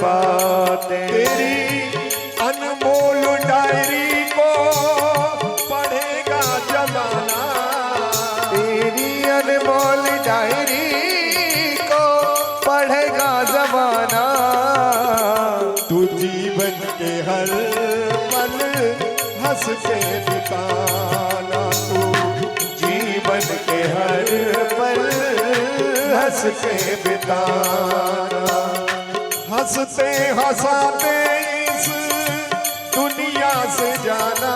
बातें। तेरी अनमोल डायरी को पढ़ेगा जमाना, तेरी अनमोल डायरी को पढ़ेगा जमाना। तू जीवन के हर पल हंस के बिताना, तू जीवन के हर पल हंस के बिताना। हंसते हंसाते इस दुनिया से जाना,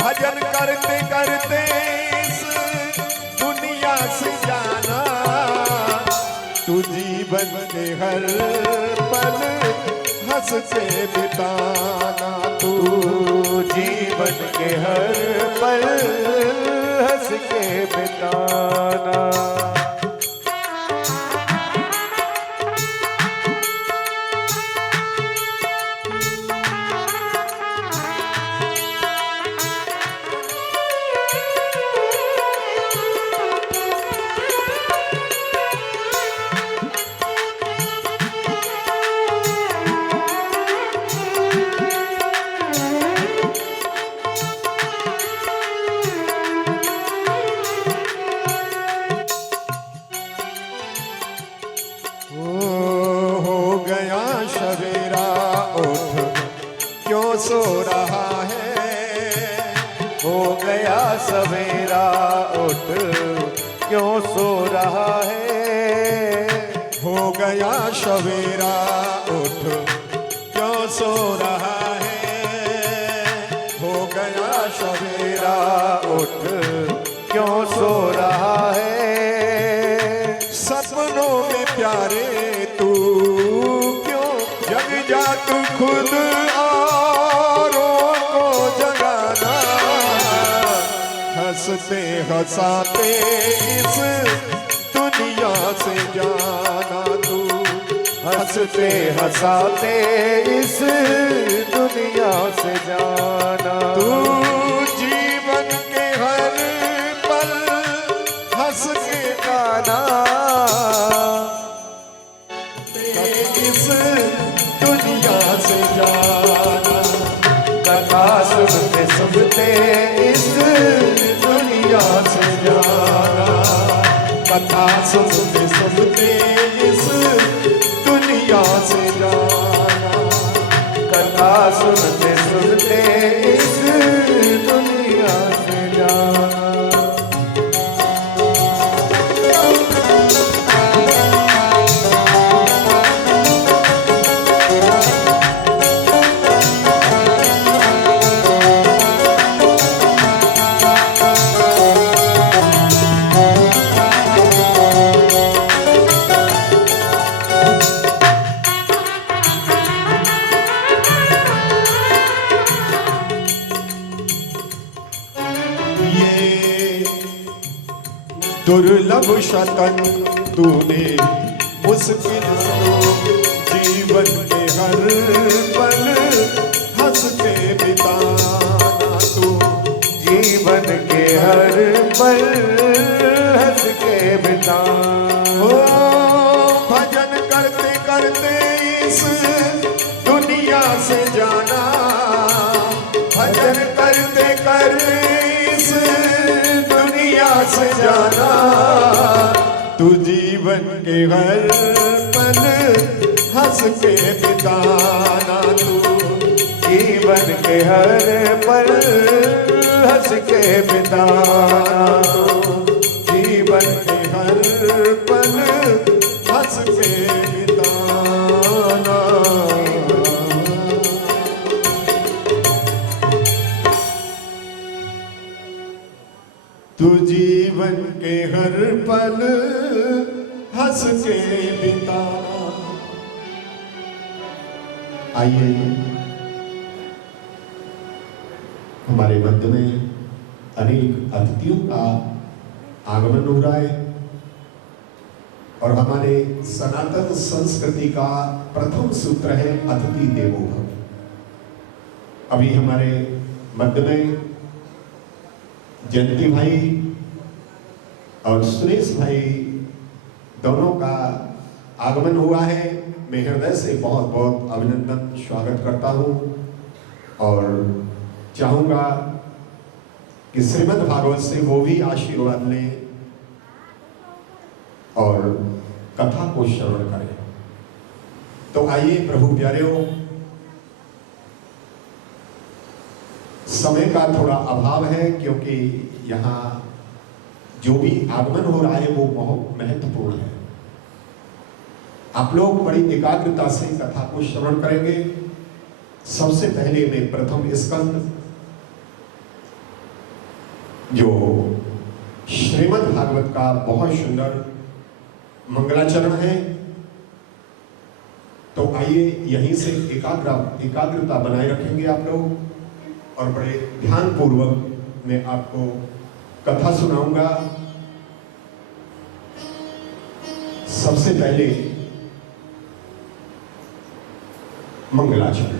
भजन करते करते इस दुनिया से जाना। तू जीवन के हर पल हंस के बिताना, तू जीवन के हर पल हंस के बिताना। क्यों सो रहा है, हो गया सवेरा उठ क्यों सो रहा है। हो गया सवेरा उठ क्यों सो रहा है। हो गया सवेरा उठ क्यों सो रहा है। सपनों में प्यारे तू क्यों जग जा, तू खुद औरों को जगाना। हंसते हंसाते इस दुनिया से जाना, तू हंसते हंसाते इस दुनिया से जाना। तू जीवन के हर पल हंस के गाना। इस दुनिया से जाना। कथा सुनते सुनते इस दुनिया से जाना। कथा सुनते सुनते इस दुनिया से जाना। कथा सुनते सुनते इस दुनिया से जाना। दुर्लभ शतन तूने मुश्किल जीवन के हर पल हंस के बिताना। तू जीवन के हर पल हंस के बिताना। ओ भजन करते करते इस दुनिया से जाना। भजन करते करते इस दुनिया से जाना। तू जीवन के हर पल हंस के बिताना। तू जीवन के हर पल हंस के बिताना। जीवन के हर पल हंस के बिताना। तू जीवन के हर पल हंस के बिताना। आइए हमारे मध्य में अनेक अतिथियों का आगमन हो रहा है और हमारे सनातन संस्कृति का प्रथम सूत्र है अतिथि देवो भव। अभी हमारे मध्य में जयंती भाई और सुरेश भाई दोनों का आगमन हुआ है, मैं हृदय से बहुत बहुत अभिनंदन स्वागत करता हूँ और चाहूँगा कि श्रीमद् भागवत से वो भी आशीर्वाद लें और कथा को श्रवण करें। तो आइए प्रभु प्यारेओ, समय का थोड़ा अभाव है क्योंकि यहाँ जो भी आगमन हो रहा है वो बहुत महत्वपूर्ण है। आप लोग बड़ी एकाग्रता से कथा को श्रवण करेंगे। सबसे पहले मैं प्रथम स्कंद जो श्रीमद् भागवत का बहुत सुंदर मंगलाचरण है, तो आइए यहीं से एकाग्रता बनाए रखेंगे आप लोग और बड़े ध्यान पूर्वक मैं आपको कथा सुनाऊंगा। सबसे पहले मंगलाचरण।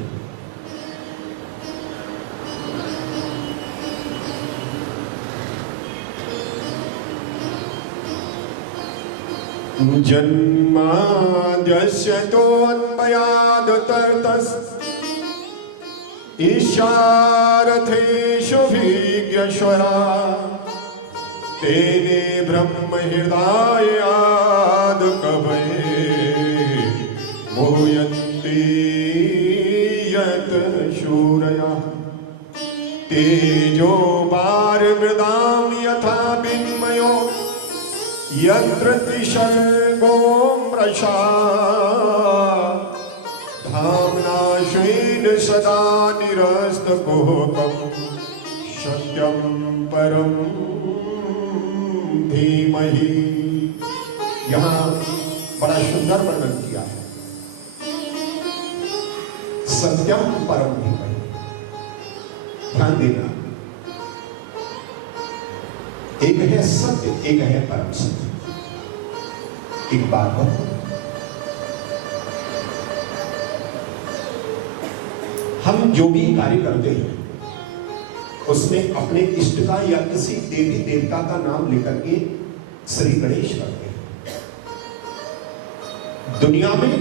जन्माद्यस्य तोन्मयादतर्तस् ईशारथेषु विज्ञश्वरा तेने ब्रह्महृदायाद् कवये मोहयन्ति यत् शूरयः तेजो वारिमृदां यथा विनिमयो यत्र त्रिशर्गो मृषा धाम्ना स्वेन सदा निरस्तकुहकं सत्यं परं धीमहि। यहाँ बड़ा सुंदर वर्णन किया है, सत्यम परम धीमहि। ध्यान देना, एक है सत्य, एक है परम सत्य। एक बात हो, हम जो भी कार्य करते हैं उसमें अपने इष्ट का या किसी देवी देवता का नाम लेकर के श्री गणेश करते हैं। दुनिया में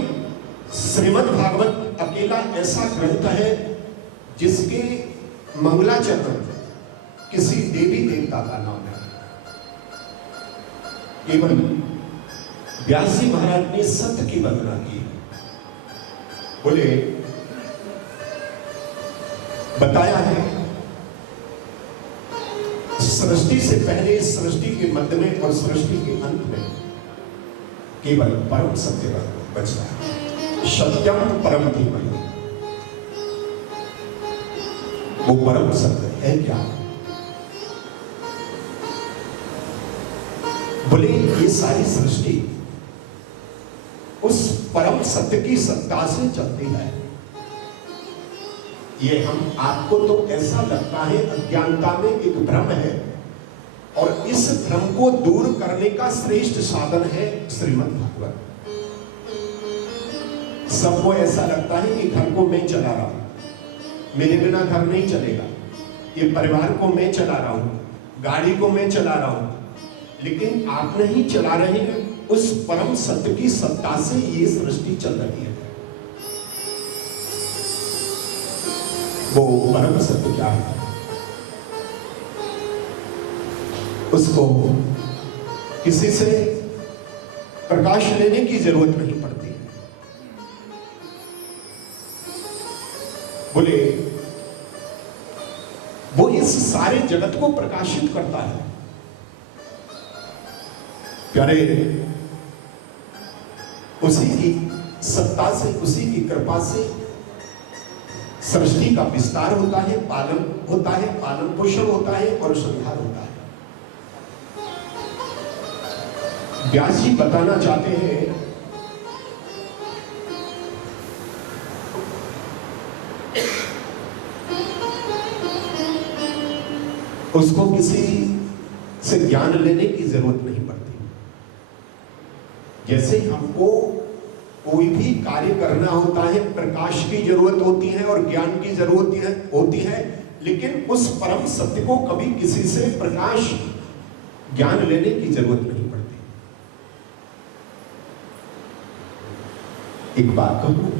श्रीमद् भागवत अकेला ऐसा ग्रंथ है जिसके मंगलाचरण किसी देवी देवता का नाम है। केवल व्यास जी महाराज ने सत्य की वंदना की। बोले, बताया है सृष्टि से पहले, सृष्टि के मध्य में और सृष्टि के अंत में केवल परम सत्य बचता है। सत्यम परम धीमहि। वो परम सत्य है क्या? बोले, ये सारी सृष्टि उस परम सत्य की सत्ता से चलती है। ये हम आपको तो ऐसा लगता है अज्ञानता में एक भ्रम है, और इस भ्रम को दूर करने का श्रेष्ठ साधन है श्रीमद् भागवत। सबको ऐसा लगता है कि घर को मैं चला रहा हूं, मेरे बिना घर नहीं चलेगा, ये परिवार को मैं चला रहा हूं, गाड़ी को मैं चला रहा हूं, लेकिन आप नहीं चला रहे हैं। उस परम सत्य की सत्ता से ये सृष्टि चल रही है। वो परम सत्य क्या है? उसको किसी से प्रकाश लेने की जरूरत नहीं पड़ती। बोले, वो इस सारे जगत को प्रकाशित करता है। प्यारे, उसी की सत्ता से, उसी की कृपा से सृष्टि का विस्तार होता है, पालन होता है, पालन पोषण होता है और संहार होता है। व्यास जी बताना चाहते हैं उसको किसी से ज्ञान लेने की जरूरत नहीं पड़ती। जैसे हमको कोई भी कार्य करना होता है, प्रकाश की जरूरत होती है और ज्ञान की जरूरत होती है, लेकिन उस परम सत्य को कभी किसी से प्रकाश ज्ञान लेने की जरूरत नहीं पड़ती। एक बात कहूं,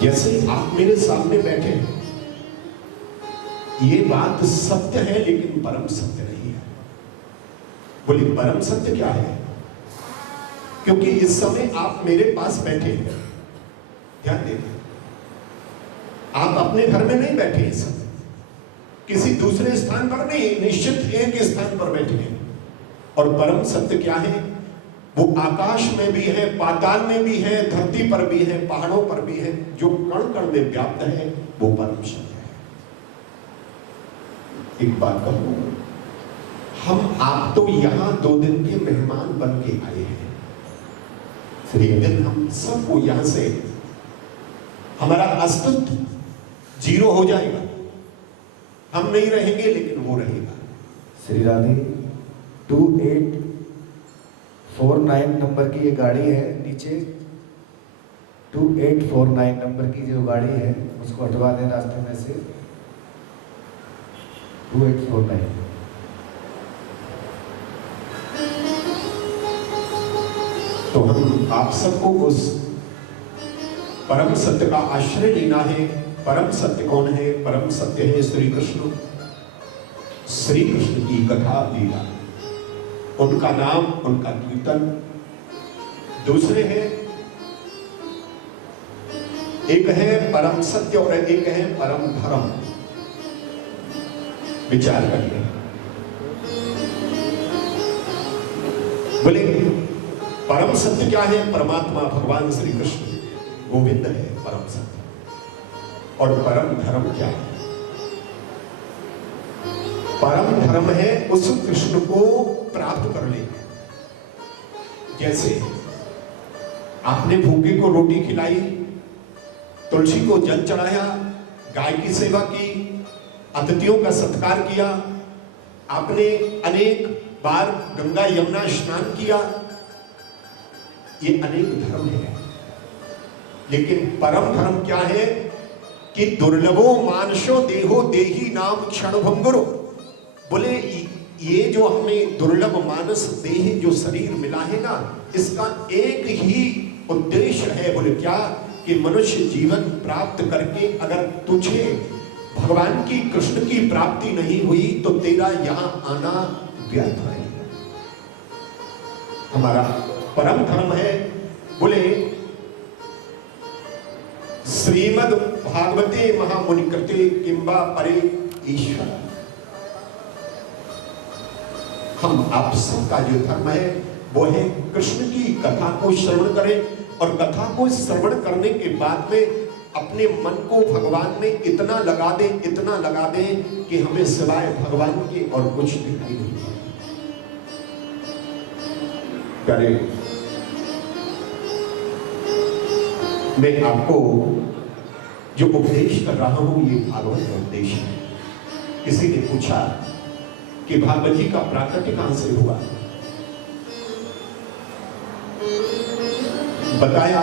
जैसे आप मेरे सामने बैठे हैं, ये बात सत्य है लेकिन परम सत्य नहीं है। बोले परम सत्य क्या है? क्योंकि इस समय आप मेरे पास बैठे हैं, ध्यान दें, आप अपने घर में नहीं बैठे इस समय, किसी दूसरे स्थान पर नहीं, निश्चित एक स्थान पर बैठे हैं। और परम सत्य क्या है? वो आकाश में भी है, पाताल में भी है, धरती पर भी है, पहाड़ों पर भी है, जो कण कण में व्याप्त है, वो परम सत्य है। एक बात कहूं, हम आप तो यहां 2 दिन के मेहमान बन के आए हैं, फिर एक दिन हम सबको यहां से हमारा अस्तित्व 0 हो जाएगा, हम नहीं रहेंगे लेकिन वो रहेगा। श्री राधे 2849 नंबर की ये गाड़ी है, नीचे 2849 नंबर की जो गाड़ी है उसको हटवा दें रास्ते में से। 2849 तो हम आप सबको उस परम सत्य का आश्रय लेना है। परम सत्य कौन है? परम सत्य है श्री कृष्ण। श्री कृष्ण की कथा लीला, उनका नाम, उनका कीर्तन। दूसरे हैं, एक है परम सत्य और एक है परम धर्म। विचार करिए। बोले परम सत्य क्या है? परमात्मा भगवान श्री कृष्ण गोविंद है परम सत्य। और परम धर्म क्या है? परम धर्म है उस कृष्ण को प्राप्त कर लेना। जैसे आपने भूखे को रोटी खिलाई, तुलसी को जल चढ़ाया, गाय की सेवा की, अतिथियों का सत्कार किया, आपने अनेक बार गंगा यमुना स्नान किया, ये अनेक धर्म है। लेकिन परम धर्म क्या है? कि दुर्लभो मानसो देहो देही नाम क्षण भंगुरो। बोले ये जो हमें दुर्लभ मानस देह जो शरीर मिला है ना, इसका एक ही उद्देश्य है। बोले क्या? कि मनुष्य जीवन प्राप्त करके अगर तुझे भगवान की कृष्ण की प्राप्ति नहीं हुई तो तेरा यहां आना व्यर्थ है। हमारा परम धर्म है। बोले श्रीमद् भागवते महामुनि कृते किंबा परे ईश्वर। हम आप सबका जो धर्म है वो है कृष्ण की कथा को श्रवण करें, और कथा को श्रवण करने के बाद में अपने मन को भगवान में इतना लगा दें, इतना लगा दें कि हमें सिवाय भगवान के और कुछ दिखाई नहीं करे। मैं आपको जो उपदेश कर रहा हूं ये भागवत का उपदेश है। किसी ने पूछा कि भागवत जी का प्राकट्य कहां से हुआ? बताया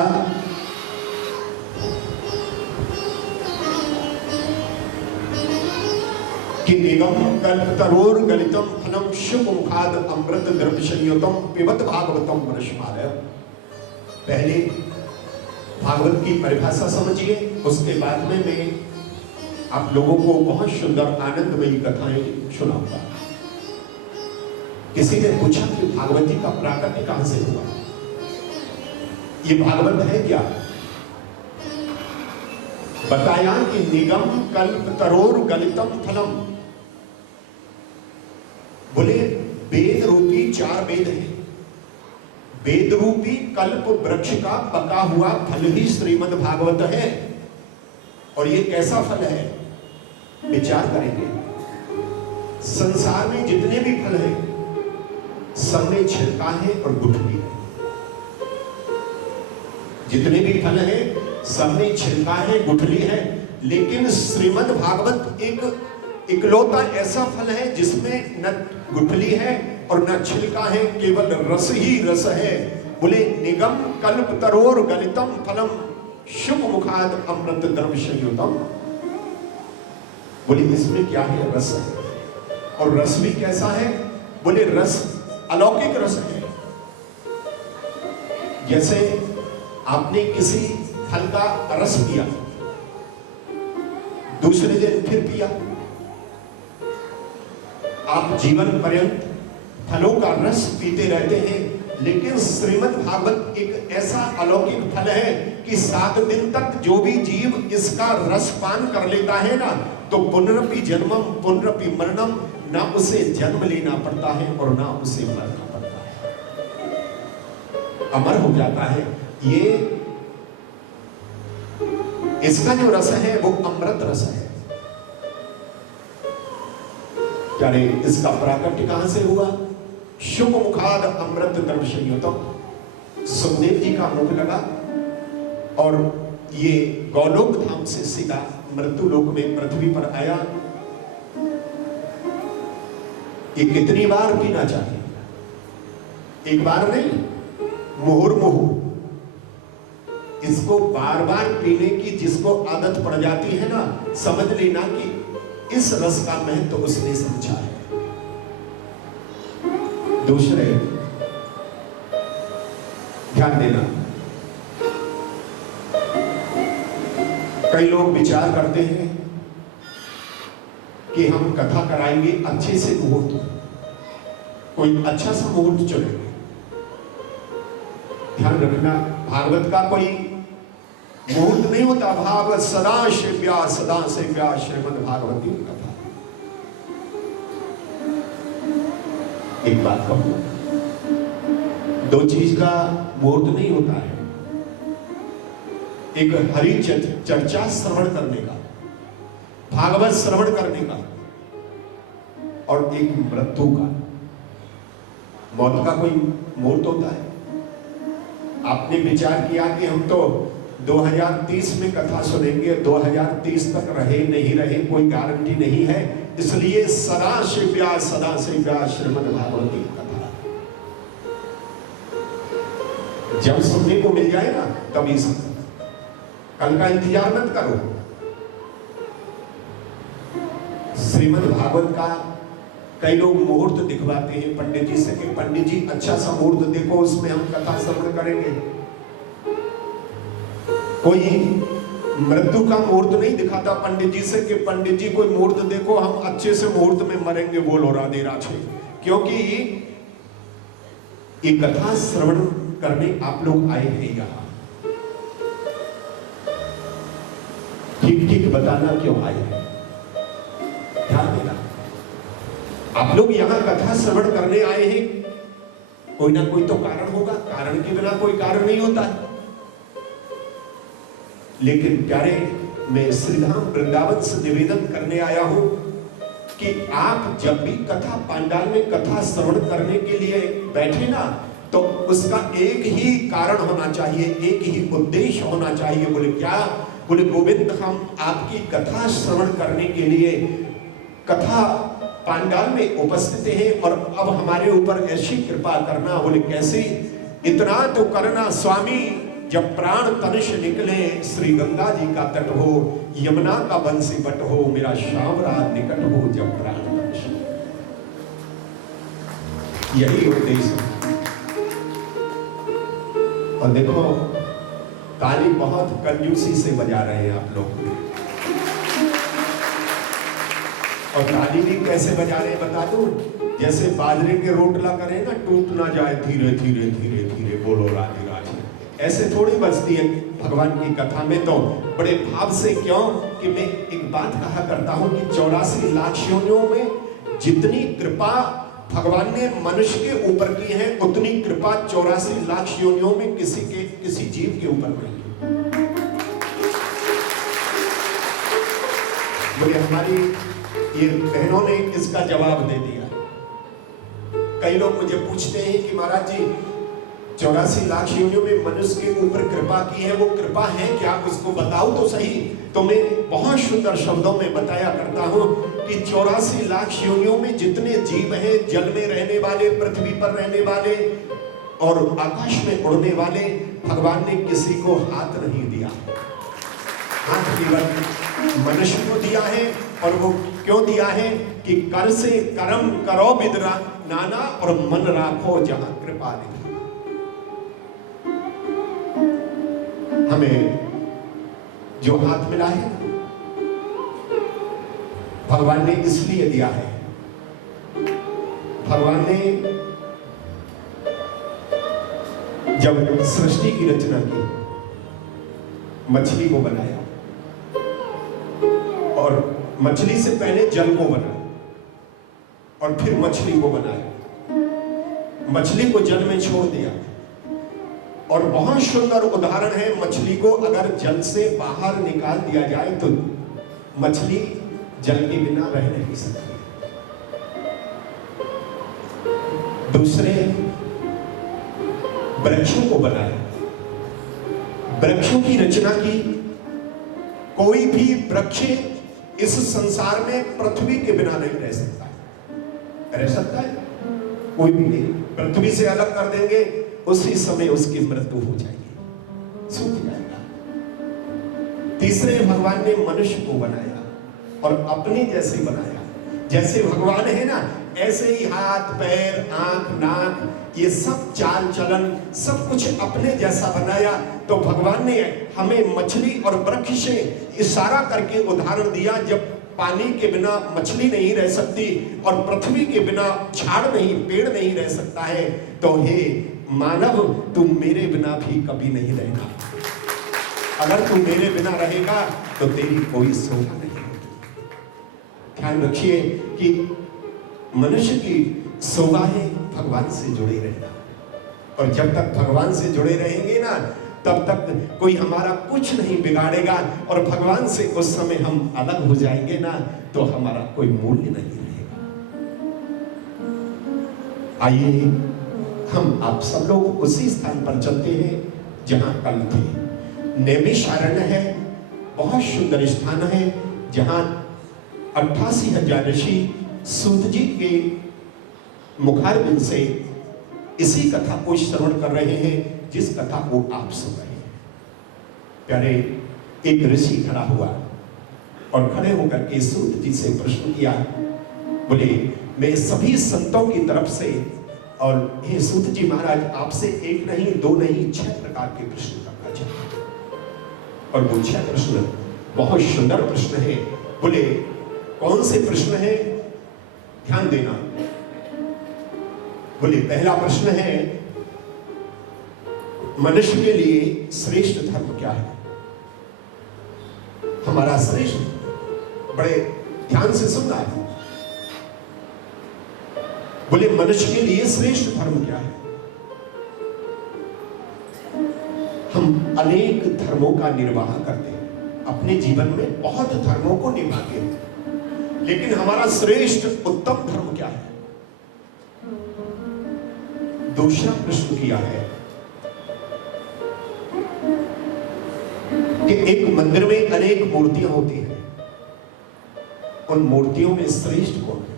कि निगम कल्पतरोर गलितम फलम शुभ मुखाद अमृत द्रव्य संयुतम पिबत भागवतम वर्षमालय। पहले भागवत की परिभाषा समझिए, उसके बाद में मैं आप लोगों को बहुत सुंदर आनंदमयी कथाएं सुनाऊंगा। किसी ने पूछा कि भागवती का प्राकट्य कहां से हुआ? ये भागवत है क्या? बताया कि निगम कल्प तरोर गलितम फलम। बोले वेद रूपी 4 वेद हैं। वेद रूपी कल्प वृक्ष का पका हुआ फल ही श्रीमद् भागवत है। और ये कैसा फल है? विचार करेंगे। संसार में जितने भी फल हैं सब में छिलका है और गुठली है। जितने भी फल हैं सब में छिलका है, गुठली है। लेकिन श्रीमद् भागवत एक इकलौता ऐसा फल है जिसमें न गुठली है और न छिलका है, केवल रस ही रस है। बोले निगम कल्प तरोर गलितम फलम शुभ मुखाद अमृत द्रव्य संयुतम। बोले इसमें क्या है? रस है। और रस भी कैसा है? बोले रस अलौकिक रस है। जैसे आपने किसी फल का रस पिया, दूसरे दिन फिर पिया, आप जीवन पर्यंत फलों का रस पीते रहते हैं। लेकिन श्रीमद् भागवत एक ऐसा अलौकिक फल है कि 7 दिन तक जो भी जीव इसका रस पान कर लेता है ना, तो पुनरपि जन्मम पुनरपि मरणम, ना उसे जन्म लेना पड़ता है और ना उसे मरना पड़ता है, अमर हो जाता है। ये इसका जो रस है वो अमृत रस है। प्यारे, इसका प्राकट्य कहां से हुआ? शुक मुखाद अमृत दर्शनीयतम, सुखदेव जी का मुख लगा और ये गौलोक धाम से सीधा मृत्यु लोक में पृथ्वी पर आया। ये कितनी बार पीना चाहिए? एक बार नहीं, मुहुर्मुहु। इसको बार बार पीने की जिसको आदत पड़ जाती है ना, समझ लेना कि इस रस का महत्व तो उसने समझा है। दूसरे, ध्यान देना, कई लोग विचार करते हैं कि हम कथा कराएंगे अच्छे से मुहूर्त, कोई अच्छा सा मुहूर्त चुनेंगे। ध्यान रखना, भागवत का कोई मुहूर्त नहीं होता। भागवत सदा से व्या श्रीमद् भागवती कथा। एक बात कहूं, 2 चीज का मुहूर्त नहीं होता है। एक हरि चर्चा श्रवण करने का, भागवत श्रवण करने का, और एक मृत्यु का। मौत का कोई मुहूर्त होता है? आपने विचार किया कि हम तो 2030 में कथा सुनेंगे, 2030 तक रहे नहीं रहे कोई गारंटी नहीं है, इसलिए सदा से व्या श्रीमद् भागवती कथा जब सुनने को मिल जाए ना तभी सुनो, कल का इंतजार मत करो। श्रीमद् भागवत का कई लोग मुहूर्त दिखवाते हैं पंडित जी से कि पंडित जी अच्छा सा मुहूर्त देखो, उसमें हम कथा श्रवण करेंगे। कोई मृत्यु का मुहूर्त नहीं दिखाता पंडित जी से कि पंडित जी कोई मुहूर्त देखो, हम अच्छे से मुहूर्त में मरेंगे, बोलो राधे राधे। क्योंकि ये कथा श्रवण करने आप लोग आए हैं यहां, ठीक ठीक बताना क्यों आए हैं, ध्यान देना। आप लोग यहां कथा श्रवण करने आए हैं, कोई ना कोई तो कारण होगा, कारण के बिना कोई कारण नहीं होता है। लेकिन प्यारे, मैं श्रीधाम वृंदावन से निवेदन करने आया हूं कि आप जब भी कथा पांडाल में कथा श्रवण करने के लिए बैठे ना, तो उसका एक ही कारण होना चाहिए, एक ही उद्देश्य होना चाहिए। बोले क्या? बोले गोविंद, हम आपकी कथा श्रवण करने के लिए कथा पांडाल में उपस्थित हैं और अब हमारे ऊपर ऐसी कृपा करना। बोले कैसे? इतना तो करना स्वामी, जब प्राण तन से निकले, श्री गंगा जी का तट हो, यमुना का बंसी बट हो, मेरा श्याम रात निकट हो, जब प्राण तन से। यही उद्देश्य। और देखो, ताली बहुत कंजूसी से बजा रहे हैं आप लोग, और ताली भी कैसे बजा रहे हैं बता दूं? जैसे बाजरे के रोटला करें ना, टूट ना जाए, धीरे धीरे धीरे धीरे, बोलो राधे राधे, ऐसे थोड़ी बजती है भगवान की कथा में। तो बड़े भाव से, क्यों कि मैं एक बात कहा करता हूं कि 84 लाख योनियों में जितनी कृपा भगवान ने मनुष्य के ऊपर की है, उतनी कृपा 84 लाख योनियों में किसी जीव के ऊपर नहीं है। बोले हमारी ये बहनों ने इसका जवाब दे दिया। कई लोग मुझे पूछते हैं कि महाराज जी, 84 लाख योनियों में मनुष्य के ऊपर कृपा की है, वो कृपा है क्या? उसको बताओ तो सही। तो मैं बहुत सुंदर शब्दों में बताया करता हूं कि 84 लाख योनियों में जितने जीव हैं, जल में रहने वाले, पृथ्वी पर रहने वाले और आकाश में उड़ने वाले, भगवान ने किसी को हाथ नहीं दिया। हाथ केवल मनुष्य को दिया है। और वो क्यों दिया है? कि कर से कर्म करो विदरा नाना, और मन राखो जहां कृपा लिखा। हमें जो हाथ मिला है भगवान ने इसलिए दिया है। भगवान ने जब सृष्टि की रचना की, मछली को बनाया और मछली से पहले जल को बनाया और फिर मछली को बनाया, मछली को जल में छोड़ दिया। और बहुत सुंदर उदाहरण है, मछली को अगर जल से बाहर निकाल दिया जाए तो मछली जल के बिना रह नहीं सकती। दूसरे, वृक्षों को बनाया, वृक्षों की रचना की। कोई भी वृक्ष इस संसार में पृथ्वी के बिना नहीं रह सकता। रह सकता है? कोई भी नहीं। पृथ्वी से अलग कर देंगे, उसी समय उसकी मृत्यु हो जाएगी, सूख जाएगा। तीसरे, भगवान ने मनुष्य को बनाया और अपने जैसे बनाया। जैसे भगवान है ना, ऐसे ही हाथ, पैर, आंख, नाक, ये सब चाल चलन सब कुछ अपने जैसा बनाया। तो भगवान ने हमें मछली और वृक्ष से इशारा करके उदाहरण दिया। जब पानी के बिना मछली नहीं रह सकती और पृथ्वी के बिना झाड़ नहीं, पेड़ नहीं रह सकता है, तो हे मानव, तुम मेरे बिना भी कभी नहीं रहना। अगर तू मेरे बिना रहेगा तो तेरी कोई शोभा नहीं होगी। ध्यान रखिए कि मनुष्य की शोभा है भगवान से जुड़े रहना, और जब तक भगवान से जुड़े रहेंगे ना, तब तक कोई हमारा कुछ नहीं बिगाड़ेगा। और भगवान से उस समय हम अलग हो जाएंगे ना, तो हमारा कोई मूल्य नहीं रहेगा। आइए हम आप सब लोग उसी स्थान पर चलते हैं जहां कल थे। नैमिषारण्य है, बहुत सुंदर स्थान है, जहां 88,000 ऋषि सूत जी के मुखारबिंद से इसी कथा को श्रवण कर रहे हैं, जिस कथा को आप सुन रहे हैं। प्यारे, एक ऋषि खड़ा हुआ और खड़े होकर के सूत जी से प्रश्न किया। बोले, मैं सभी संतों की तरफ से, और हे सूत जी महाराज, आपसे एक नहीं, दो नहीं, 6 प्रकार के प्रश्न करना चाहता हूं। और वो 6 प्रश्न बहुत सुंदर प्रश्न है। बोले, कौन से प्रश्न है? ध्यान देना। बोले, पहला प्रश्न है, मनुष्य के लिए श्रेष्ठ धर्म क्या है? हमारा श्रेष्ठ, बड़े ध्यान से सुनना है। बोले, मनुष्य के लिए श्रेष्ठ धर्म क्या है? हम अनेक धर्मों का निर्वाह करते हैं, अपने जीवन में बहुत धर्मों को निभाते हैं, लेकिन हमारा श्रेष्ठ उत्तम धर्म क्या है? दूसरा प्रश्न किया है कि एक मंदिर में अनेक मूर्तियां होती हैं, उन मूर्तियों में श्रेष्ठ कौन है?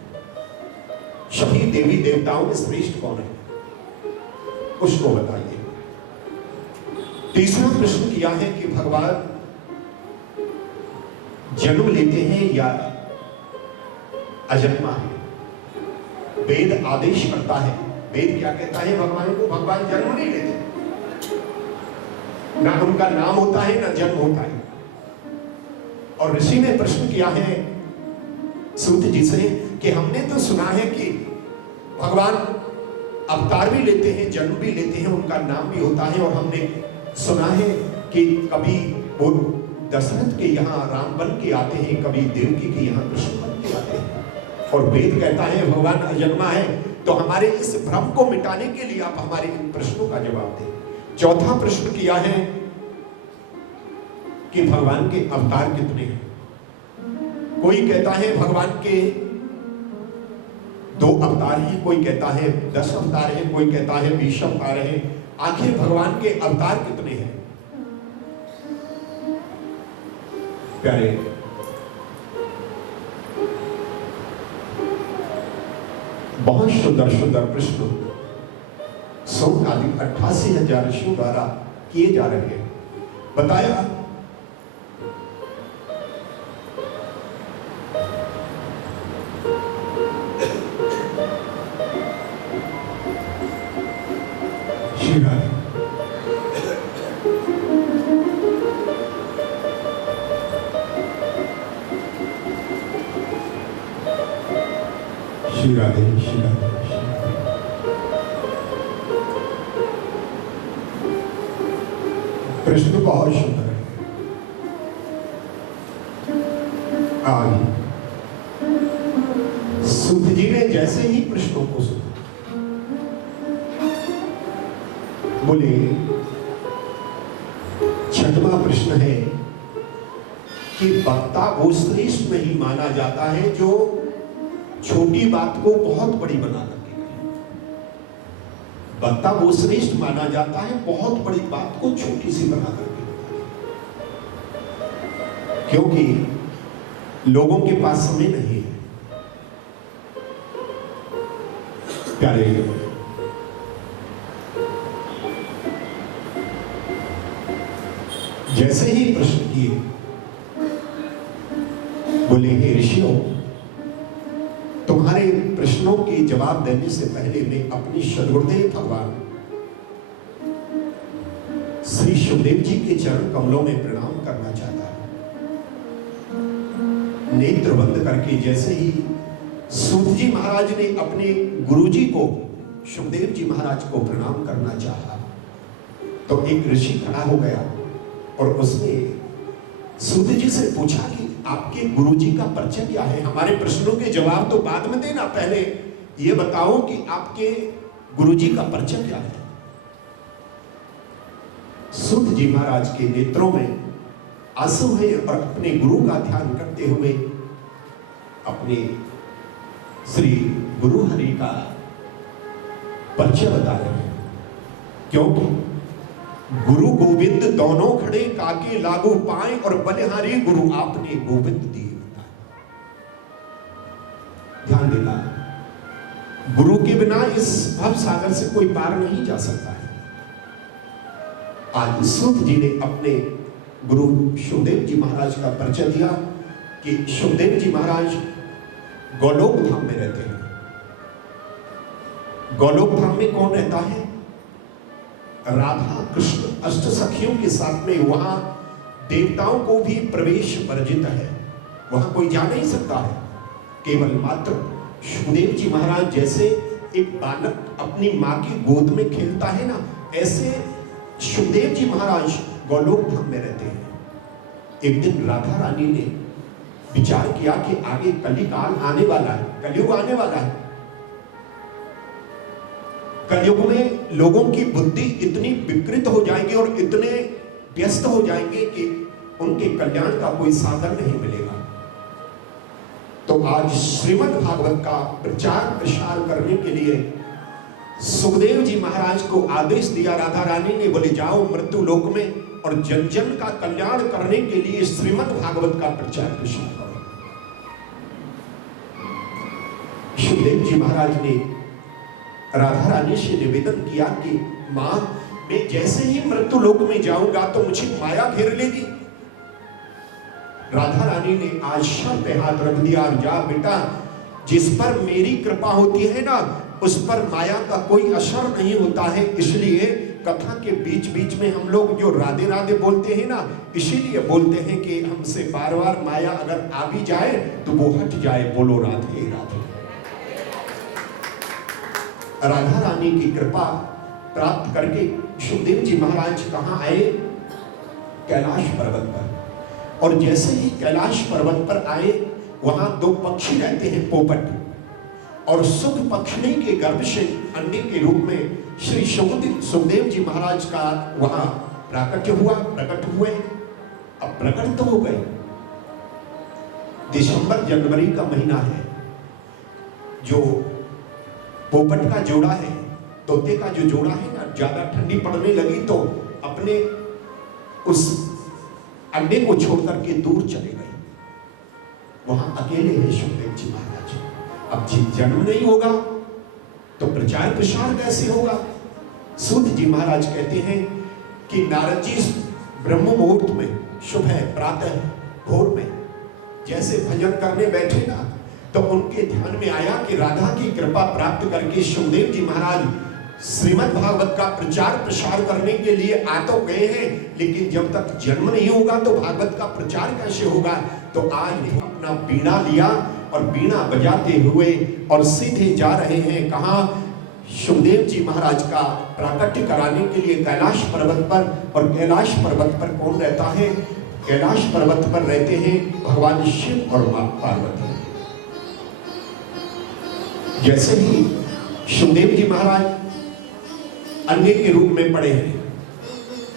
सभी देवी देवताओं में श्रेष्ठ कौन है? उसको बताइए। तीसरा प्रश्न किया है कि भगवान जन्म लेते हैं या अजन्मा है? वेद आदेश करता है, वेद क्या कहता है भगवान को? भगवान जन्म नहीं लेते, ना उनका नाम होता है, ना जन्म होता है। और ऋषि ने प्रश्न किया है सूत जी से कि हमने तो सुना है कि भगवान अवतार भी लेते हैं, जन्म भी लेते हैं, उनका नाम भी होता है, और हमने सुना है कि कभी वो दशरथ के यहाँ राम बन के आते हैं, कभी देवकी के यहाँ कृष्ण बन के आते हैं। और वेद कहता है भगवान अजन्मा है। तो हमारे इस भ्रम को मिटाने के लिए आप हमारे इन प्रश्नों का जवाब दें। चौथा प्रश्न किया है कि भगवान के अवतार कितने हैं? कोई कहता है भगवान के 2 अवतार हैं, कोई कहता है 10 अवतार हैं, कोई कहता है 20 अवतार हैं। आखिर भगवान के अवतार कितने हैं? प्यारे, बहुत सुंदर सुंदर प्रश्न सोम आदि 88,000 ऋषियों द्वारा किए जा रहे हैं। बताया श्री राधे श्री राधे। प्रश्न बहुत सुंदर है। आज सुध जी ने जैसे ही प्रश्नों को सुना, बोले छठवां प्रश्न है कि वक्ता वो श्रेष्ठ नहीं माना जाता है जो छोटी बात को बहुत बड़ी बना करके कहे। वक्ता वो श्रेष्ठ माना जाता है बहुत बड़ी बात को छोटी सी बना करके बताए, क्योंकि लोगों के पास समय नहीं है। प्यारे जैसे ही प्रश्न किए, बोले हे ऋषियों, तुम्हारे प्रश्नों के जवाब देने से पहले मैं अपनी सद्गुरुदेव भगवान श्री सुखदेव जी के चरण कमलों में प्रणाम करना चाहता हूं। नेत्र बंद करके जैसे ही सूत जी महाराज ने अपने गुरु जी को, सुखदेव जी महाराज को प्रणाम करना चाहा, तो एक ऋषि खड़ा हो गया और उसने सूत जी से पूछा कि आपके गुरु जी का परिचय क्या है? हमारे प्रश्नों के जवाब तो बाद में देना, पहले ये बताओ कि आपके गुरु जी का परिचय क्या है? सूत जी महाराज के नेत्रों में आंसू है और अपने गुरु का ध्यान करते हुए अपने श्री गुरु हरि का परिचय बता रहे हैं। क्योंकि गुरु गोविंद दोनों खड़े काके लागू पाए और बलिहारी गुरु आपने गोविंद दिए बताए। ध्यान देना, गुरु के बिना इस भव सागर से कोई पार नहीं जा सकता है। आज सूत जी ने अपने गुरु सुखदेव जी महाराज का परिचय दिया कि सुखदेव जी महाराज गोलोक धाम में रहते हैं। गोलोक धाम में कौन रहता है? राधा कृष्ण अष्ट सखियों के साथ में। वहां देवताओं को भी प्रवेश वर्जित है, वहां कोई जा नहीं सकता है। केवल मात्र सुखदेव जी महाराज जैसे एक बालक अपनी मां की गोद में खेलता है ना, ऐसे सुखदेव जी महाराज गोलोक धाम में रहते हैं। एक दिन राधा रानी ने विचार किया कि आगे कलिकाल आने वाला है, कलयुग आने वाला है। कलयुग में लोगों की बुद्धि इतनी विकृत हो जाएगी और इतने व्यस्त हो जाएंगे कि उनके कल्याण का कोई साधन नहीं मिलेगा। तो आज श्रीमद् भागवत का प्रचार प्रसार करने के लिए सुखदेव जी महाराज को आदेश दिया राधा रानी ने, बोले जाओ मृत्यु लोक में और जन जन का कल्याण करने के लिए श्रीमद् भागवत का प्रचार प्रसार करो। सुखदेव जी महाराज ने राधा रानी से निवेदन किया कि मां, मैं जैसे ही मृत्यु लोक में जाऊंगा तो मुझे माया घेर लेगी। राधा रानी ने आज सर पे हाथ रख दिया, जा बेटा, जिस पर मेरी कृपा होती है ना, उस पर माया का कोई असर नहीं होता है। इसलिए कथा के बीच बीच में हम लोग जो राधे राधे बोलते हैं ना, इसीलिए बोलते हैं कि हमसे बार बार माया अगर आ भी जाए तो वो हट जाए। बोलो राधे राधे। राधा रानी की कृपा प्राप्त करके सुखदेव जी महाराज कहाँ आए? कैलाश पर्वत पर। और जैसे ही कैलाश पर्वत पर आए, वहां दो पक्षी रहते हैं, पोपट, और सुख पक्षिणी के गर्भ से अंडे के रूप में श्री सुखदेव जी महाराज का वहां प्रकट हुए। अब प्रकट तो हो गए। दिसंबर जनवरी का महीना है, जो पोपट का जोड़ा है, तोते का जो जोड़ा है ना, ज्यादा ठंडी पड़ने लगी तो अपने उस अंडे को छोड़ करके दूर चले गए। वहां अकेले हैं सुखदेव जी महाराज। अब जन्म नहीं होगा तो प्रचार प्रसार कैसे होगा? सूत जी महाराज कहते हैं कि नारद जी ब्रह्म मुहूर्त में, सुबह प्रातः भोर में जैसे भजन करने बैठे ना, तो उनके ध्यान में आया कि राधा की कृपा प्राप्त करके सुखदेव जी महाराज श्रीमद् भागवत का प्रचार प्रसार करने के लिए आ तो गए हैं, लेकिन जब तक जन्म नहीं होगा तो भागवत का प्रचार कैसे होगा? तो आज अपना बीड़ा लिया और बीड़ा बजाते हुए और सीधे जा रहे हैं कहाँ? सुखदेव जी महाराज का प्राकट्य कराने के लिए कैलाश पर्वत पर। और कैलाश पर्वत पर कौन रहता है? कैलाश पर्वत पर रहते हैं भगवान शिव और मां पार्वती। जैसे ही सुखदेव जी महाराज अन्य के रूप में पड़े हैं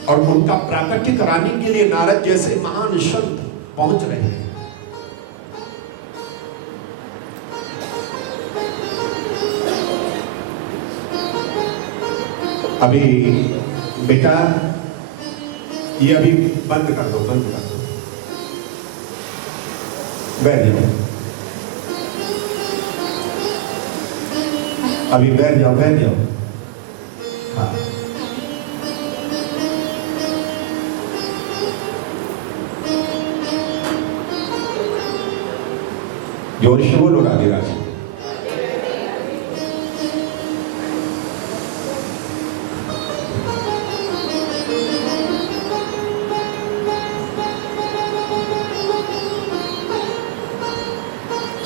और उनका प्राकट्य कराने के लिए नारद जैसे महान संत पहुंच रहे हैं, अभी बेटा ये अभी बंद कर दो, बंद कर दो, बैठ जाओ, अभी बैठ जाओ, बैठ जाओ। हाँ, जोर से बोलो राधे राधे।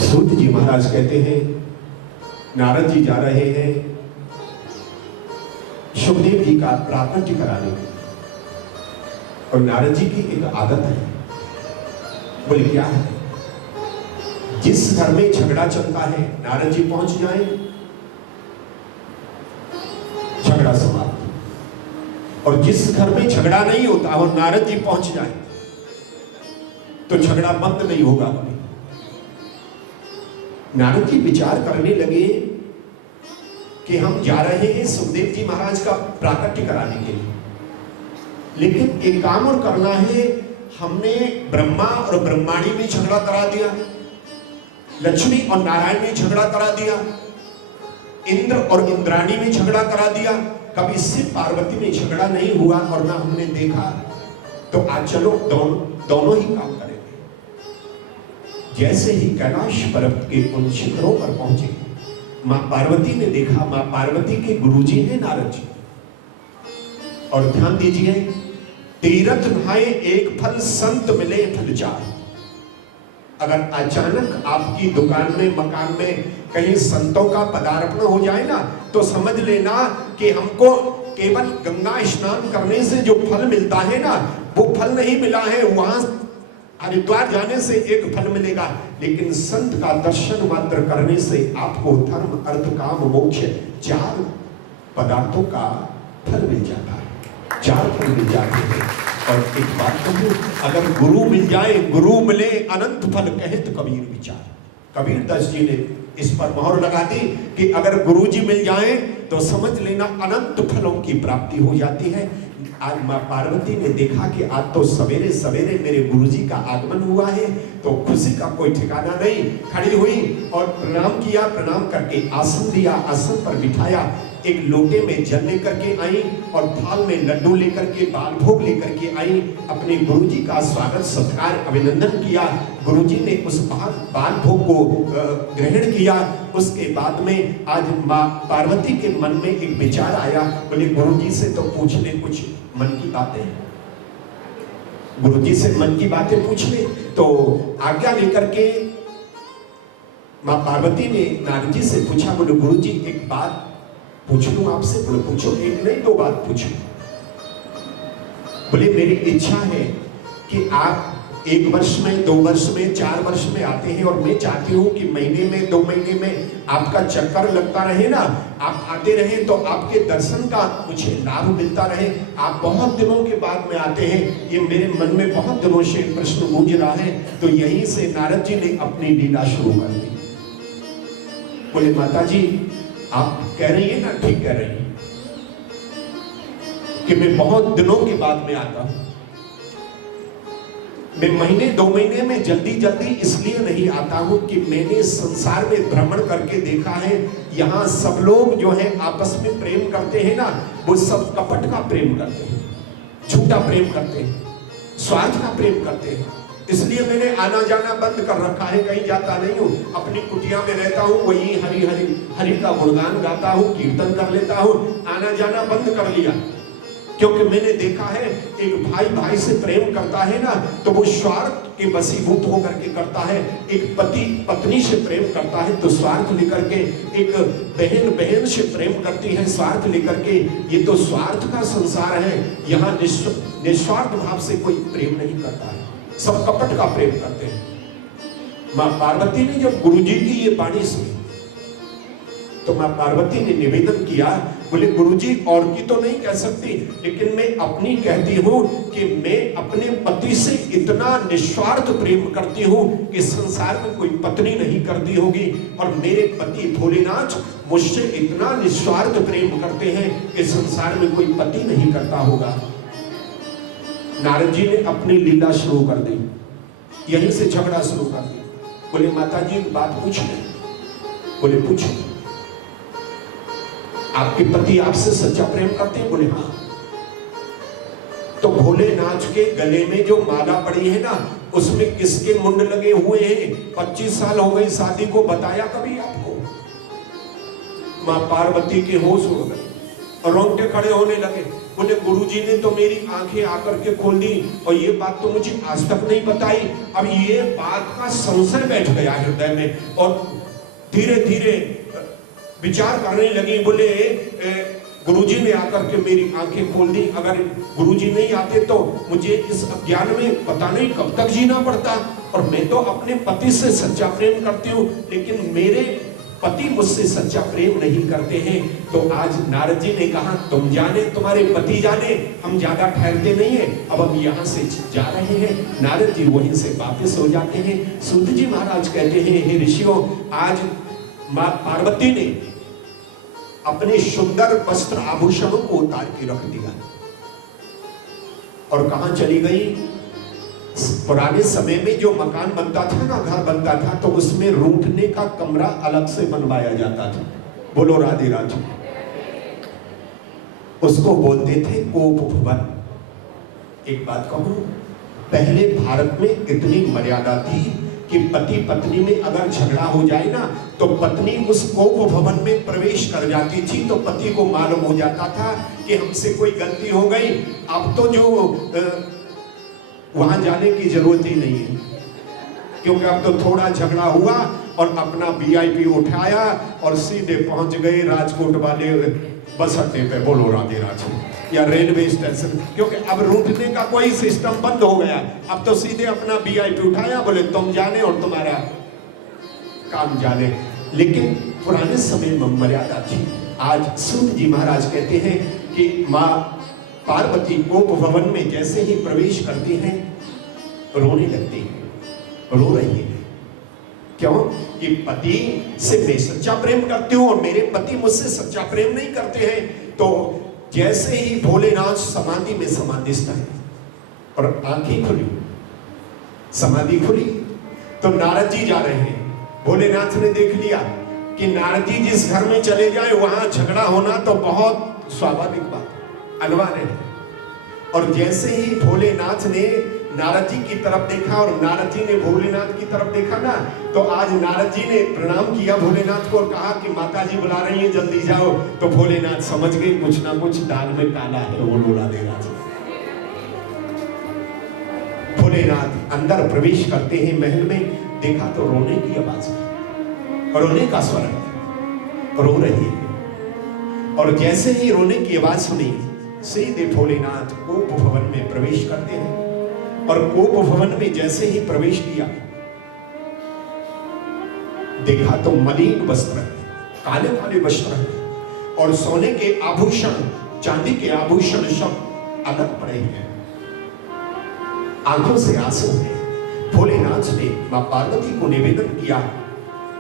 सूत जी महाराज कहते हैं नारद जी जा रहे हैं सुखदेव जी का प्राकट्य कराने के, और नारद जी की एक आदत है, बोले क्या है? जिस घर में झगड़ा चलता है नारद जी पहुंच जाए, झगड़ा समाप्त। और जिस घर में झगड़ा नहीं होता और नारद जी पहुंच जाए तो झगड़ा बंद नहीं होगा कभी। नारद जी विचार करने लगे कि हम जा रहे हैं सुखदेव जी महाराज का प्राकट्य कराने के लिए, लेकिन एक काम और करना है। हमने ब्रह्मा और ब्रह्माणी में झगड़ा करा दिया, लक्ष्मी और नारायण में झगड़ा करा दिया, इंद्र और इंद्राणी में झगड़ा करा दिया, कभी शिव पार्वती में झगड़ा नहीं हुआ और ना हमने देखा। तो आज चलो दोनों ही काम करेंगे। जैसे ही कैलाश पर्वत के उन शिखरों पर पहुंचे, मां पार्वती ने देखा, मां पार्वती के गुरुजी हैं नारद जी। और ध्यान दीजिए, तीरथ नहाए एक फल, संत मिले फल चार। अगर अचानक आपकी दुकान में, मकान में कहीं संतों का पदार्पण हो जाए ना, तो समझ लेना कि हमको केवल गंगा स्नान करने से जो फल मिलता है ना, वो फल नहीं मिला है। वहां हरिद्वार जाने से एक फल मिलेगा, लेकिन संत का दर्शन मात्र करने से आपको धर्म, अर्थ, काम, मोक्ष 4 पदार्थों का फल मिल जाता है, 4 फल मिल जाते हैं। और एक बात कहूं, अगर गुरु मिल जाए, गुरु मिले अनंत फल कहत कबीर विचार। कबीर दास जी ने इस पर मोहर लगा दी कि अगर गुरु जी मिल जाए तो समझ लेना अनंत फलों की प्राप्ति हो जाती है। आज मां पार्वती ने देखा कि आज तो सवेरे सवेरे मेरे गुरुजी का आगमन हुआ है, तो खुशी का कोई ठिकाना नहीं। खड़ी हुई और प्रणाम किया, प्रणाम करके आसन दिया, आसन पर बिठाया, एक लोटे में जल लेकर के आई और थाल में लड्डू लेकर के, बाल भोग लेकर के आई। अपने गुरुजी का स्वागत, सत्कार, अभिनंदन किया। गुरुजी ने उस बाल भोग को ग्रहण किया। उसके बाद में आज मां पार्वती के मन में एक विचार आया, बोले गुरुजी से तो पूछ ले कुछ मन की बातें, गुरुजी से मन की बातें पूछ ले। तो आज्ञा लेकर के मां पार्वती ने नारद जी से पूछा, बोले गुरुजी एक बात पूछ लूं आपसे? बोले पूछो, एक नहीं 2 बात पूछो। बोले मेरी इच्छा है कि आप 1 वर्ष में, 2 वर्ष में, 4 वर्ष में आते हैं, और मैं चाहती हूं कि महीने में, 2 महीने में आपका चक्कर लगता रहे ना, आप आते रहे तो आपके दर्शन का मुझे लाभ मिलता रहे। आप बहुत दिनों के बाद में आते हैं, ये मेरे मन में बहुत दिनों से प्रश्न गूंज रहा है। तो यहीं से नारद जी ने अपनी लीला शुरू कर दी। बोले माता जी आप कह रही है ना, ठीक कह रही है कि मैं बहुत दिनों के बाद में आता हूं। मैं महीने 2 महीने में जल्दी जल्दी इसलिए नहीं आता हूं कि मैंने संसार में भ्रमण करके देखा है, यहाँ सब लोग जो है आपस में प्रेम करते हैं ना, वो सब कपट का प्रेम करते हैं, झूठा प्रेम करते हैं, स्वार्थ का प्रेम करते हैं। इसलिए मैंने आना जाना बंद कर रखा है, कहीं जाता नहीं हूँ, अपनी कुटिया में रहता हूँ, वही हरि हरि हरि का गुणगान गाता हूँ, कीर्तन कर लेता हूँ, आना जाना बंद कर लिया। क्योंकि मैंने देखा है एक भाई भाई से प्रेम करता है ना तो वो स्वार्थ के वशीभूत होकर के करता है, एक पति पत्नी से प्रेम करता है तो स्वार्थ लेकर के, एक बहन बहन से प्रेम करती है स्वार्थ लेकर के। ये तो स्वार्थ का संसार है। यहाँ निस्वार्थ भाव से कोई प्रेम नहीं करता है, सब कपट का प्रेम करते हैं। माँ पार्वती ने जब गुरुजी की ये वाणी सुनी तो माँ पार्वती ने निवेदन किया, बोले गुरुजी और की तो नहीं कह सकती, लेकिन मैं अपनी कहती हूँ कि मैं अपने पति से इतना निस्वार्थ प्रेम करती हूँ कि संसार में कोई पत्नी नहीं करती होगी, और मेरे पति भोलेनाथ मुझसे इतना निस्वार्थ प्रेम करते हैं कि संसार में कोई पति नहीं करता होगा। नारद जी ने अपनी लीला शुरू कर दी, यहीं से झगड़ा शुरू कर दिया। बोले माता जी एक बात पूछ ले। बोले पूछो। आपके पति आपसे सच्चा प्रेम करते हैं? बोले हाँ। तो भोलेनाथ के गले में जो माला पड़ी है ना उसमें किसके मुंड लगे हुए हैं? 25 साल हो गए शादी को, बताया कभी आपको? मां पार्वती के होश उड़ गए और रोंगटे खड़े होने लगे। बोले गुरुजी ने तो मेरी आंखें आकर के खोल दी और ये बात तो मुझे आज तक नहीं बताई। अब ये बात का संशय बैठ गया हृदय में और धीरे धीरे विचार करने लगी। बोले गुरुजी ने आकर के मेरी आंखें खोल दी, अगर गुरुजी नहीं आते तो मुझे इस अज्ञान में पता नहीं कब तक जीना पड़ता, और मैं तो अपने पति से सच्चा प्रेम करती हूँ लेकिन मेरे पति मुझसे सच्चा प्रेम नहीं करते हैं। तो आज नारद जी ने कहा तुम जाने तुम्हारे पति जाने, हम ज्यादा ठहरते नहीं है, अब हम यहाँ से जा रहे हैं। नारद जी वहीं से वापस हो जाते हैं। सूत जी महाराज कहते हैं हे ऋषियों, आज मां पार्वती ने अपने सुंदर वस्त्र आभूषणों को उतार के रख दिया और कहां चली गई? पुराने समय में जो मकान बनता था ना, घर बनता था, तो उसमें रूठने का कमरा अलग से बनवाया जाता था। बोलो राधे राधे। उसको बोलते थे कोप भवन। एक बात कहूं, पहले भारत में इतनी मर्यादा थी कि पति पत्नी में अगर झगड़ा हो जाए ना तो पत्नी उस कोप भवन में प्रवेश कर जाती थी, तो पति को मालूम हो जाता था कि हमसे कोई गलती हो गई। अब तो जो वहां जाने की जरूरत ही नहीं है, क्योंकि अब तो थोड़ा झगड़ा हुआ और अपना वीआईपी उठाया और सीधे पहुंच गए राजकोट वाले बस अड्डे पे। बोलो राधे राधे। या रेलवे स्टेशन, क्योंकि अब रूठने का कोई सिस्टम बंद हो गया। अब तो सीधे अपना वीआईपी उठाया, बोले तुम जाने और तुम्हारा काम जाने। लेकिन पुराने समय में मर्यादा थी। आज सूत जी महाराज कहते हैं कि माँ पार्वती कोप भवन में जैसे ही प्रवेश करती हैं रोने लगती है, रो रही है। क्यों? कि पति से मैं सच्चा प्रेम करती हूँ और मेरे पति मुझसे सच्चा प्रेम नहीं करते हैं। तो जैसे ही भोलेनाथ समाधि में समाधिस्थ है और आंखें खुली, समाधि खुली, तो नारद जी जा रहे हैं। भोलेनाथ ने देख लिया कि नारद जी जिस घर में चले जाए वहां झगड़ा होना तो बहुत स्वाभाविक बात, अनिवार्य है। और जैसे ही भोलेनाथ ने नारद जी की तरफ देखा और नारद जी ने भोलेनाथ की तरफ देखा ना, तो आज नारद जी ने प्रणाम किया भोलेनाथ को और कहा कि माता जी बुला रही हैं, जल्दी जाओ। तो भोलेनाथ समझ गए कुछ ना कुछ दाल में काला है। वो लोला दे रहा था। भोलेनाथ अंदर प्रवेश करते हैं महल में, देखा तो रोने की आवाज, रोने का स्वर है, रो रही है। और जैसे ही रोने की आवाज सुनी, सीधे भोलेनाथ कोप भवन में प्रवेश करते हैं। और कोप भवन में जैसे ही प्रवेश किया, देखा तो मलिन वस्त्र, काले काले वस्त्र हैं और सोने के आभूषण, चांदी के आभूषण सब अलग पड़े हैं। आंखों से आंसू है। भोलेनाथ ने मां पार्वती को निवेदन किया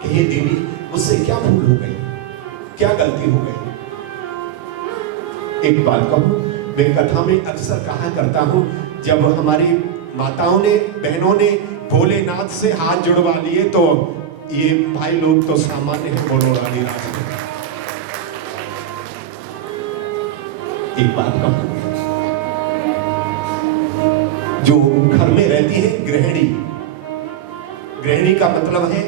कि हे देवी, मुझसे क्या भूल हो गई, क्या गलती हो गई? एक बात कहूं, मैं कथा में अक्सर कहा करता हूं, जब हमारी माताओं ने, बहनों ने भोलेनाथ से हाथ जुड़वा लिए तो ये भाई लोग तो सामान्य है। बोलो रानी राज। एक बात कहूं, जो घर में रहती है गृहिणी, गृहिणी का मतलब है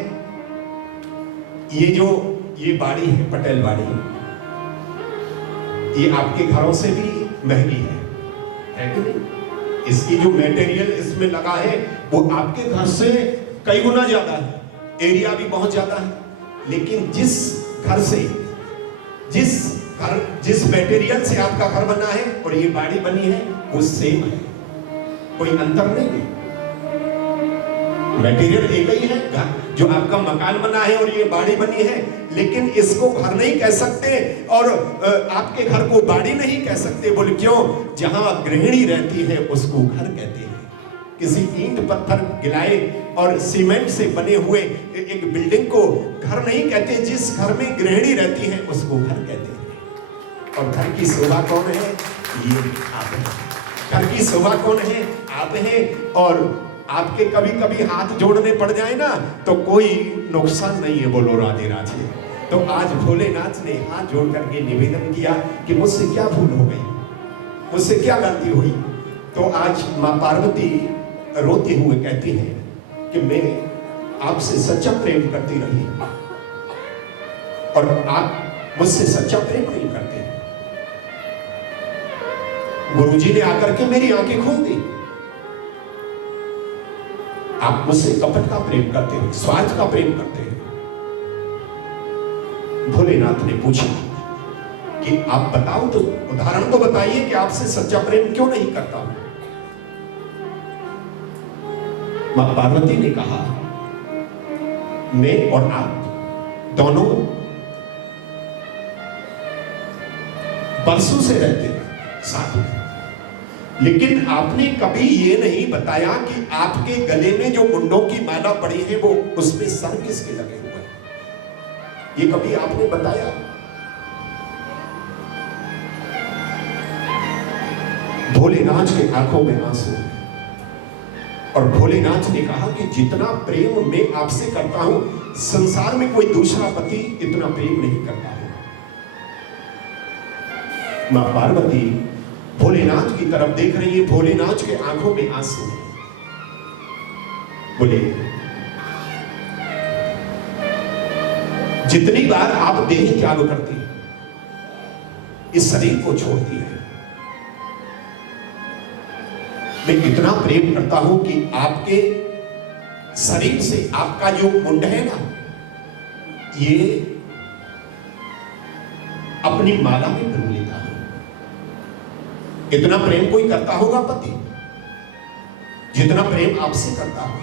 ये बाड़ी है, पटेल बाड़ी, ये आपके घरों से भी महंगी है कि नहीं? इसकी जो मटेरियल इसमें लगा है वो आपके घर से कई गुना ज्यादा है, एरिया भी बहुत ज्यादा है, लेकिन जिस घर से जिस मटेरियल से आपका घर बना है और ये बाड़ी बनी है वो सेम है, कोई अंतर नहीं है। मटेरियल एक ही है, जो आपका मकान बना है और ये बाड़ी बनी है, लेकिन इसको घर नहीं कह सकते और आपके घर को बाड़ी नहीं कह सकते। बोले क्यों? जहां गृहिणी रहती है उसको घर कहते हैं। किसी ईंट पत्थर गिलाए और सीमेंट से बने हुए एक बिल्डिंग को घर नहीं कहते, जिस घर में गृहिणी रहती है उसको घर कहते हैं। और घर की शोभा कौन है? ये आप हैं। घर की शोभा कौन है? आप हैं। और आपके कभी कभी हाथ जोड़ने पड़ जाए ना तो कोई नुकसान नहीं है, बोलो राधे राधे। तो आज भोलेनाथ ने हाथ जोड़ करके निवेदन किया कि मुझसे क्या भूल हो गई, मुझसे क्या गलती हुई। तो आज मां पार्वती रोते हुए कहती हैं कि मैं आपसे सच्चा प्रेम करती रही और आप मुझसे सच्चा प्रेम नहीं करते। गुरुजी ने आकर के मेरी आंखें खोल दी। आप मुझसे कपट का प्रेम करते हैं, स्वार्थ का प्रेम करते हैं। भोलेनाथ ने पूछा कि आप बताओ तो, उदाहरण तो बताइए कि आपसे सच्चा प्रेम क्यों नहीं करता हूं। मां पार्वती ने कहा, मैं और आप दोनों बरसों से रहते हैं साथ में, लेकिन आपने कभी ये नहीं बताया कि आपके गले में जो मुंडों की माला पड़ी है वो उसमें सर किसके लगे हुए हैं, ये कभी आपने बताया? भोलेनाथ के आंखों में आंसू और भोलेनाथ ने कहा कि जितना प्रेम मैं आपसे करता हूं, संसार में कोई दूसरा पति इतना प्रेम नहीं करता है। मां पार्वती भोलेनाथ की तरफ देख रही है, भोलेनाथ के आंखों में आंसू है। बोले, जितनी बार आप देह त्याग करती हैं, इस शरीर को छोड़ती है, मैं इतना प्रेम करता हूं कि आपके शरीर से आपका जो मुंड है ना, ये अपनी माला में पिरो लेता हूं। इतना प्रेम कोई करता होगा पति जितना प्रेम आपसे करता हो।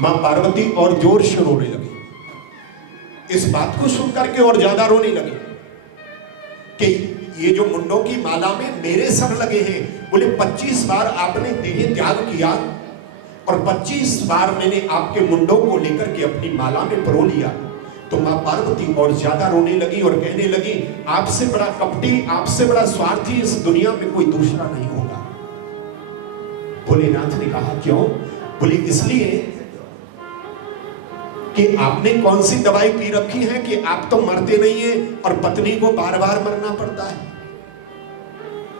मां पार्वती और जोर से रोने लगी। इस बात को सुन करके और ज्यादा रोने लगी कि ये जो मुंडों की माला में मेरे सर लगे हैं। बोले 25 बार आपने देह त्याग किया और 25 बार मैंने आपके मुंडों को लेकर के अपनी माला में पिरो लिया। तो मां पार्वती और ज्यादा रोने लगी और कहने लगी, आपसे बड़ा कपटी, आपसे बड़ा स्वार्थी इस दुनिया में कोई दूसरा नहीं होगा। भोलेनाथ ने कहा, क्यों? बोले, इसलिए कि आपने कौन सी दवाई पी रखी है कि आप तो मरते नहीं है और पत्नी को बार बार मरना पड़ता है।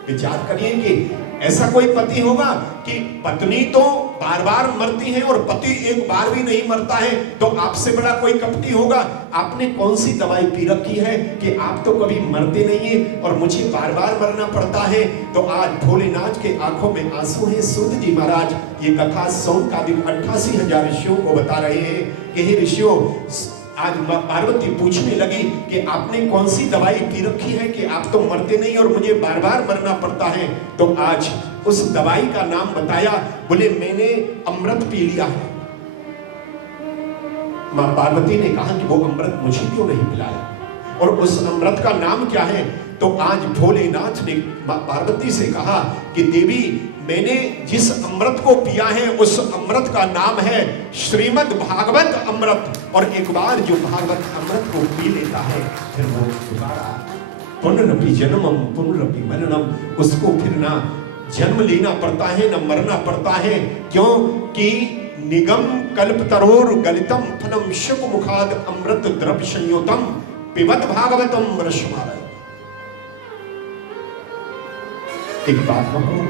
विचार करिए कि ऐसा कोई पति होगा कि पत्नी तो बार बार मरती है और पति एक बार भी नहीं मरता है, तो आपसे बड़ा कोई कपटी होगा। आपने कौन सी दवाई पी रखी है कि आप तो कभी मरते नहीं है और मुझे बार बार मरना पड़ता है। तो आज भोलेनाथ के आंखों में आंसू है। सूत जी महाराज ये कथा सोम का दिन 88,000 ऋषियों को बता रहे हैं कि हे ऋषियों, आज मां पार्वती पूछने लगी कि आपने कौन सी दवाई पी रखी है कि आप तो मरते नहीं और मुझे बार बार मरना पड़ता है। तो आज उस दवाई का नाम बताया। बोले, मैंने अमृत पी लिया है। मां पार्वती ने कहा कि वो अमृत मुझे क्यों नहीं पिलाया और उस अमृत का नाम क्या है? तो आज भोलेनाथ ने मां पार्वती से कहा कि देवी, मैंने जिस अमृत को पिया है उस अमृत का नाम है श्रीमद् भागवत अमृत। और एक बार जो भागवत अमृत को पी लेता है फिर वो दोबारा पुनरपि जन्मम पुनरपि मरणम, उसको फिर ना जन्म लेना पड़ता है ना मरना पड़ता है। क्यों? कि निगम कल्पतरोर गलितम फलम शुक मुखाद अमृत द्रव्य संयोतम पिबत भागवतम रसमालय। एक बात कहूं,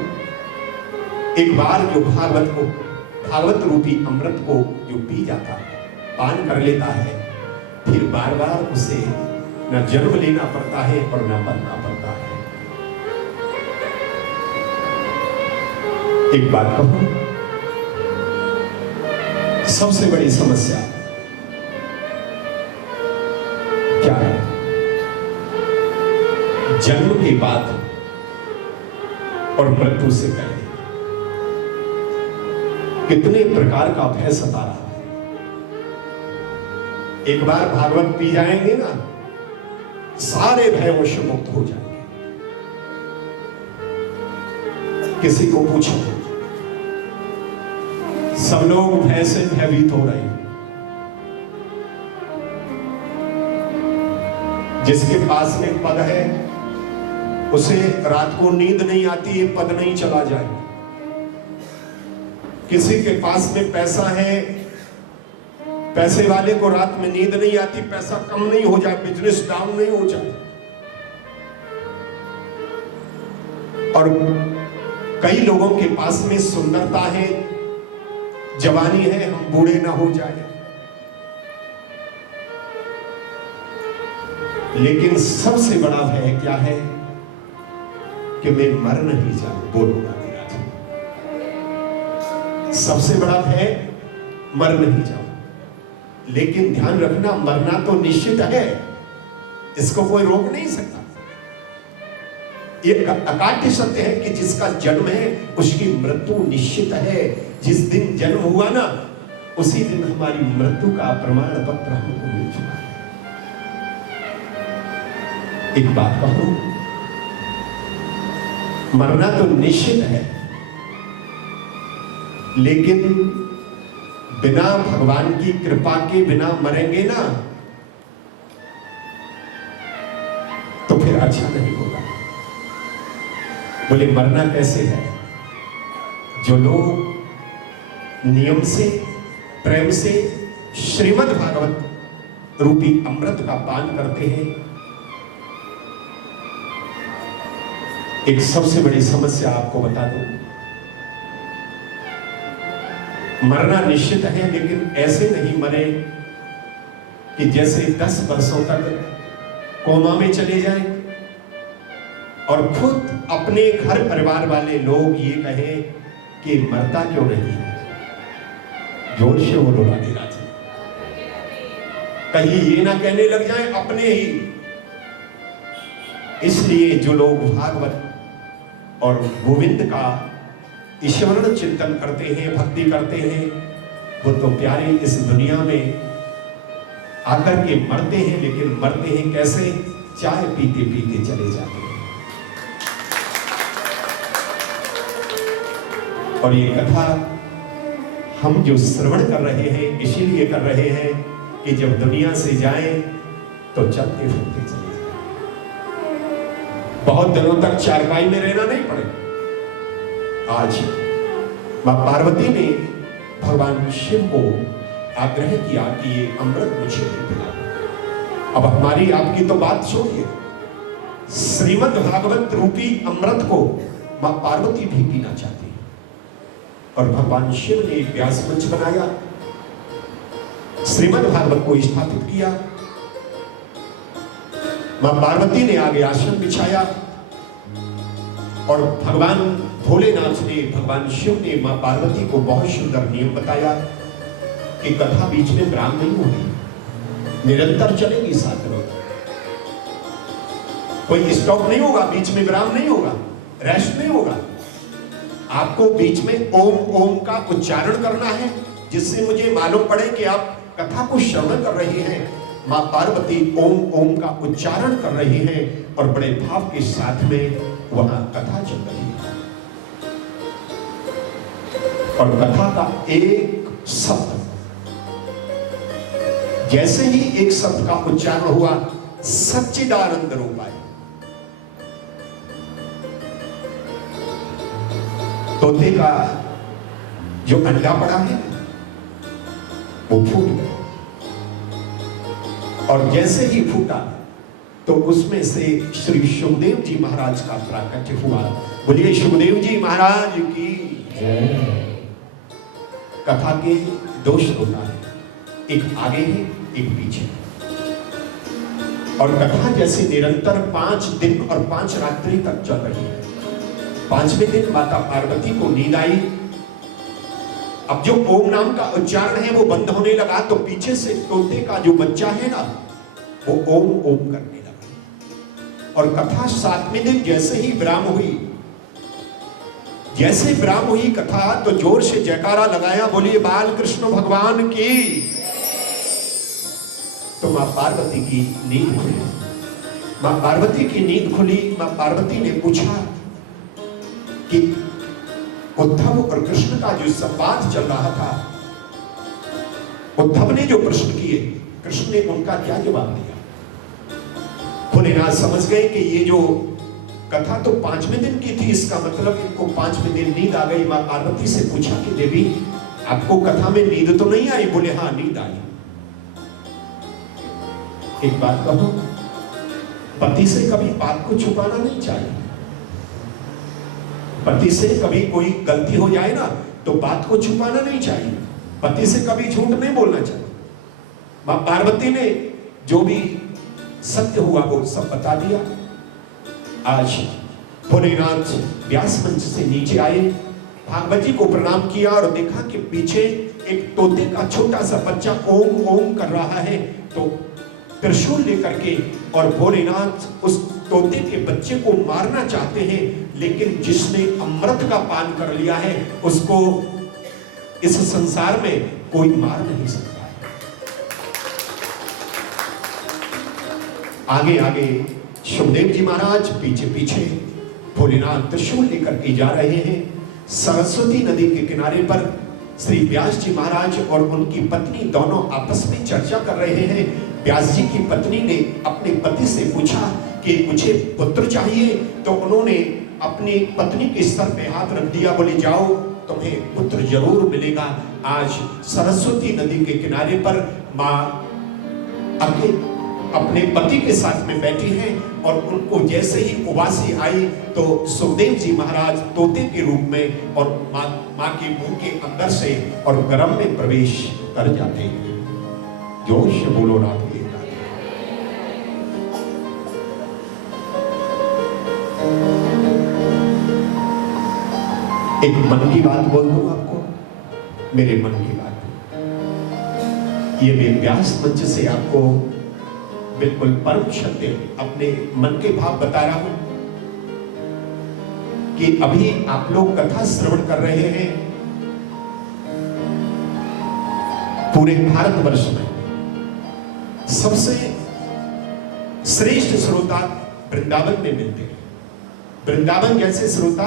एक बार जो भागवत रूपी अमृत को जो पी जाता है, पान कर लेता है, फिर बार बार उसे न जन्म लेना पड़ता है और न मरना पड़ता है। एक बात कहूं, सबसे बड़ी समस्या क्या है? जन्म के बाद और मृत्यु से पहले कितने प्रकार का भय सता रहा है। एक बार भागवत पी जाएंगे ना, सारे भयों से मुक्त हो जाएंगे। किसी को पूछो, सब लोग भय से भयभीत हो रहे हैं। जिसके पास में पद है उसे रात को नींद नहीं आती है, पद नहीं चला जाए। किसी के पास में पैसा है, पैसे वाले को रात में नींद नहीं आती, पैसा कम नहीं हो जाए, बिजनेस डाउन नहीं हो जाए। और कई लोगों के पास में सुंदरता है, जवानी है, हम बूढ़े ना हो जाए। लेकिन सबसे बड़ा भय क्या है कि मैं मर नहीं जाऊं। बोलूंगा मेरा, सबसे बड़ा भय मर नहीं जाऊं। लेकिन ध्यान रखना, मरना तो निश्चित है, इसको कोई रोक नहीं सकता। एक अकाट्य सत्य है कि जिसका जन्म है उसकी मृत्यु निश्चित है। जिस दिन जन्म हुआ ना, उसी दिन हमारी मृत्यु का प्रमाण पत्र हमको मिल चुका है। एक बात कहूं, मरना तो निश्चित है, लेकिन बिना भगवान की कृपा के बिना मरेंगे ना तो फिर अच्छा नहीं होगा। बोले मरना कैसे है? जो लोग नियम से, प्रेम से श्रीमद् भागवत रूपी अमृत का पान करते हैं। एक सबसे बड़ी समस्या आपको बता दूं, मरना निश्चित है, लेकिन ऐसे नहीं मरे कि जैसे 10 वर्षों तक कोमा में चले जाएं और खुद अपने घर परिवार वाले लोग ये कहें कि मरता क्यों नहीं। जोर से बोलो राधे राधे। कहीं ये ना कहने लग जाए अपने ही। इसलिए जो लोग भागवत और गोविंद का ईश्वरण चिंतन करते हैं, भक्ति करते हैं, वो तो प्यारे इस दुनिया में आकर के मरते हैं। लेकिन मरते हैं कैसे? चाय पीते पीते चले जाते हैं। और ये कथा हम जो श्रवण कर रहे हैं इसीलिए कर रहे हैं कि जब दुनिया से जाएं तो चलते फिरते चले जाएं। बहुत दिनों तक चारपाई में रहना नहीं पड़े। आज मां पार्वती ने भगवान शिव को आग्रह किया कि ये अमृत मुझे पिलाओ। अब हमारी आपकी तो बात छोड़िए, श्रीमद् भागवत रूपी अमृत को मां पार्वती भी पीना चाहती है। और भगवान शिव ने एक व्यास मंच बनाया, श्रीमद् भागवत को स्थापित किया। मां पार्वती ने आगे आश्रम बिछाया और भगवान भोलेनाथ ने, भगवान शिव ने मां पार्वती को बहुत सुंदर नियम बताया कि कथा बीच में विराम नहीं होगी, निरंतर चलेगी 7 रोज। कोई स्टॉप नहीं होगा, बीच में विराम नहीं होगा, रेस्ट नहीं होगा। आपको बीच में ओम ओम का उच्चारण करना है, जिससे मुझे मालूम पड़े कि आप कथा को श्रवण कर रहे हैं। मां पार्वती ओम ओम का उच्चारण कर रही हैं और बड़े भाव के साथ में वहां कथा चल रही है। और कथा का एक शब्द, जैसे ही एक शब्द का उच्चारण हुआ, सच्चिदानंद रूप आए। तोते का जो अंडा पड़ा है वो फूट गया, और जैसे ही फूटा तो उसमें से श्री सुखदेव जी महाराज का प्राकट्य हुआ। बोलिए सुखदेव जी महाराज की जय। कथा के 2 श्रोता हैं, एक आगे है एक पीछे। और कथा जैसे निरंतर 5 दिन और 5 रात्रि तक चल रही है। 5वें दिन माता पार्वती को नींद आई। अब जो ओम नाम का उच्चारण है वो बंद होने लगा, तो पीछे से तोते का जो बच्चा है ना, वो ओम ओम करने लगा। और कथा 7वें दिन जैसे ही विराम हुई, जैसे विराम हुई कथा, तो जोर से जयकारा लगाया, बोलिए बाल कृष्ण भगवान की। तो मां पार्वती की नींद खुली। मां पार्वती की नींद खुली। मां पार्वती ने पूछा कि उद्धव और कृष्ण का जो संवाद चल रहा था, उद्धव ने जो प्रश्न किए, कृष्ण ने उनका क्या जवाब दिया। भोलेनाथ समझ गए कि ये जो कथा तो 5वें दिन की थी, इसका मतलब इनको 5वें दिन नींद आ गई। मां पार्वती से पूछा कि देवी, आपको कथा में नींद तो नहीं आई? बोले हाँ, नींद आई। एक बात कहो, पति से कभी बात को छुपाना नहीं चाहिए। पति से कभी कोई गलती हो जाए ना, तो बात को छुपाना नहीं चाहिए। पति से कभी झूठ नहीं बोलना चाहिए। मां पार्वती ने जो भी सत्य हुआ वो सब बता दिया। आज भोलेनाथ व्यास मंच से नीचे आए, भागवत जी को प्रणाम किया और देखा कि पीछे एक तोते का छोटा सा बच्चा ओम ओम कर रहा है। तो त्रिशूल लेकर के और भोलेनाथ उस तोते के बच्चे को मारना चाहते हैं, लेकिन जिसने अमृत का पान कर लिया है उसको इस संसार में कोई मार नहीं सकता। आगे आगे सुखदेव जी महाराज, पीछे पीछे भोलेनाथ त्रिशूल लेकर के जा रहे हैं। सरस्वती नदी के किनारे पर श्री व्यास जी महाराज और उनकी पत्नी दोनों आपस में चर्चा कर रहे हैं। व्यास जी की पत्नी ने अपने पति से पूछा कि मुझे पुत्र चाहिए, तो उन्होंने अपनी पत्नी के सर पे हाथ रख दिया, बोले जाओ, तुम्हें पुत्र जरूर मिलेगा। आज सरस्वती नदी के किनारे पर मां अपने पति के साथ में बैठी हैं और उनको जैसे ही उबासी आई तो सुखदेव जी महाराज तोते के रूप में और मां के मुंह के अंदर से और गर्भ में प्रवेश कर जाते हैं। जोश से बोलो राधे। एक मन की बात बोल दूं आपको, मेरे मन की बात। ये मैं व्यास मंच से आपको बिल्कुल परम सत्य अपने मन के भाव बता रहा हूं कि अभी आप लोग कथा श्रवण कर रहे हैं। पूरे भारतवर्ष में सबसे श्रेष्ठ श्रोता वृंदावन में मिलते हैं। वृंदावन जैसे श्रोता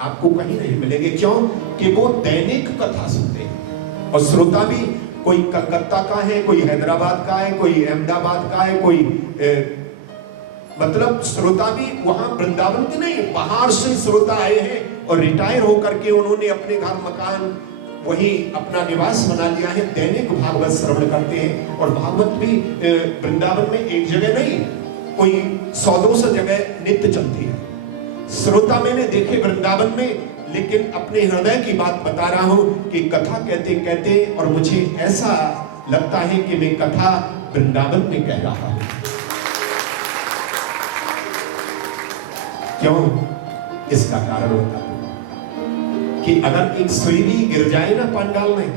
आपको कहीं नहीं मिलेंगे। क्यों? कि वो दैनिक कथा सुनते हैं। और श्रोता भी कोई कलकत्ता का है, कोई हैदराबाद का है, कोई अहमदाबाद का है, कोई मतलब श्रोता भी वहां वृंदावन के नहीं, बाहर से श्रोता आए हैं और रिटायर होकर के उन्होंने अपने घर मकान वही अपना निवास बना लिया है। दैनिक भागवत श्रवण करते हैं। और भागवत भी वृंदावन में एक जगह नहीं, कोई 100-200 जगह नित्य चलती है। श्रोता मैंने देखे वृंदावन में, लेकिन अपने हृदय की बात बता रहा हूं कि कथा कहते कहते और मुझे ऐसा लगता है कि मैं कथा वृंदावन में कह रहा हूं। क्यों? इसका कारण होता है कि अगर एक सुई भी गिर जाए ना पंडाल में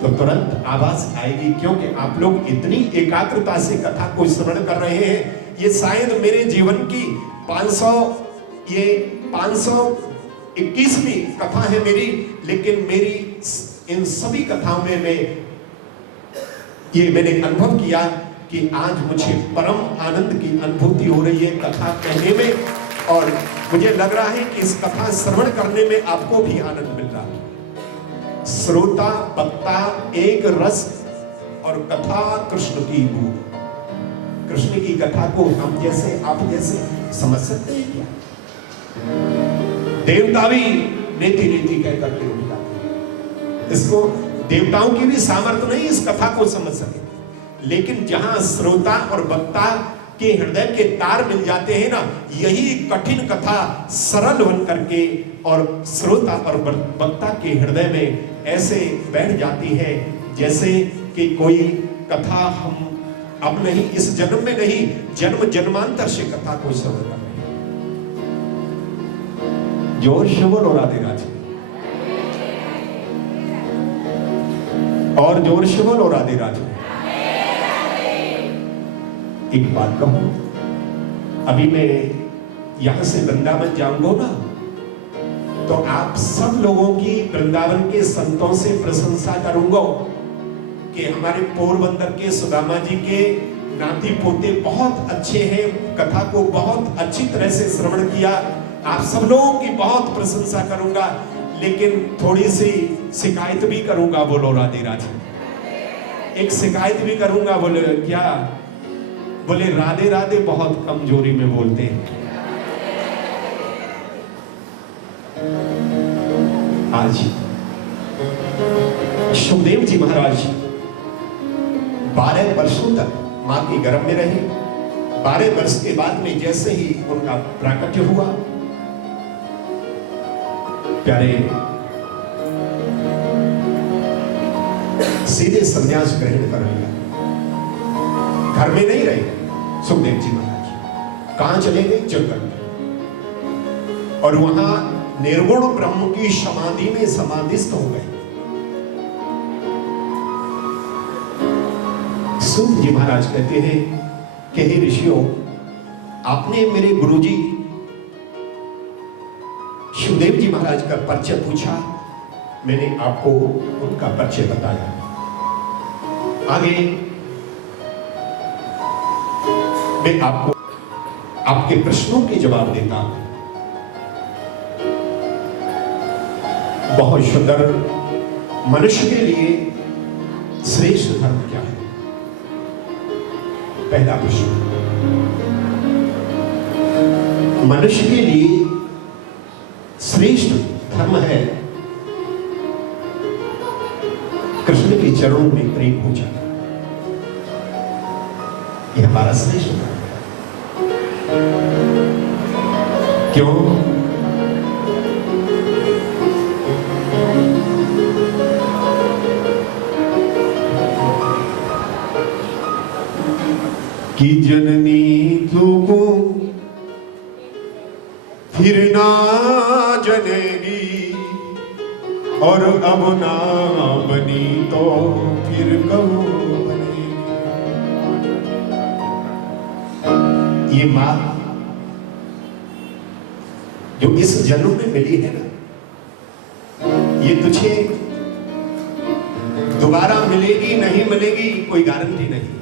तो तुरंत आवाज आएगी। क्योंकि आप लोग इतनी एकाग्रता से कथा को श्रवण कर रहे हैं। ये शायद मेरे जीवन की 521वीं कथा है मेरी, लेकिन मेरी इन सभी कथाओं में मैंने अनुभव किया कि आज मुझे परम आनंद की अनुभूति हो रही है कथा कहने में। और मुझे लग रहा है कि इस कथा श्रवण करने में आपको भी आनंद मिल रहा है। श्रोता वक्ता एक रस और कथा कृष्ण की भूख। कृष्ण की कथा को हम जैसे आप जैसे समझ सकते हैं क्या? देवता भी नेति नेति कह करके उठ जाते हैं। इसको देवताओं की भी सामर्थ्य नहीं इस कथा को समझ सके। लेकिन जहां श्रोता और वक्ता के हृदय के तार मिल जाते हैं ना, यही कठिन कथा सरल बन करके और श्रोता और वक्ता के हृदय में ऐसे बैठ जाती है जैसे कि कोई कथा हम अब नहीं, इस जन्म में नहीं, जन्म जन्मांतर से कथा को श्रवण कर रहे हैं। जोर से बोलो राधे राधे, और जोर से बोलो राधे राधे। एक बात कहूं, अभी मैं यहां से वृंदावन जाऊंगा ना, तो आप सब लोगों की वृंदावन के संतों से प्रशंसा करूंगा कि हमारे पोरबंदर के सुदामा जी के नाती पोते बहुत अच्छे हैं, कथा को बहुत अच्छी तरह से श्रवण किया। आप सब लोगों की बहुत प्रशंसा करूंगा, लेकिन थोड़ी सी शिकायत भी करूंगा। बोलो राधे राधे। एक शिकायत भी करूंगा। बोले क्या? बोले राधे राधे बहुत कमजोरी में बोलते हैं। आज सुखदेव जी महाराज 12 वर्षों तक मां के गर्भ में रहे। 12 वर्ष के बाद में जैसे ही उनका प्राकट्य हुआ, प्यारे सीधे संन्यास ग्रहण कर लिया। घर में नहीं रहे सुखदेव जी महाराज। कहां चले गए? जंगल में, और वहां निर्गुण ब्रह्म की समाधि में समाधिस्थ हो गए। सूत जी महाराज कहते हैं कि हे ऋषियों, आपने मेरे गुरुजी सुखदेव जी महाराज का परिचय पूछा, मैंने आपको उनका परिचय बताया। आगे मैं आपको आपके प्रश्नों के जवाब देता हूं। बहुत सुंदर। मनुष्य के लिए श्रेष्ठ धर्म क्या है? पहला प्रश्न, मनुष्य के लिए श्रेष्ठ धर्म है कृष्ण के चरणों में प्रेम हो जाना। यह हमारा श्रेष्ठ धर्म है। क्यों? कि जननी तुमको फिर ना जनेगी, और अब ना बनी तो फिर कब बनेगी। ये मां जो इस जन्म में मिली है ना, ये तुझे दोबारा मिलेगी नहीं मिलेगी कोई गारंटी नहीं।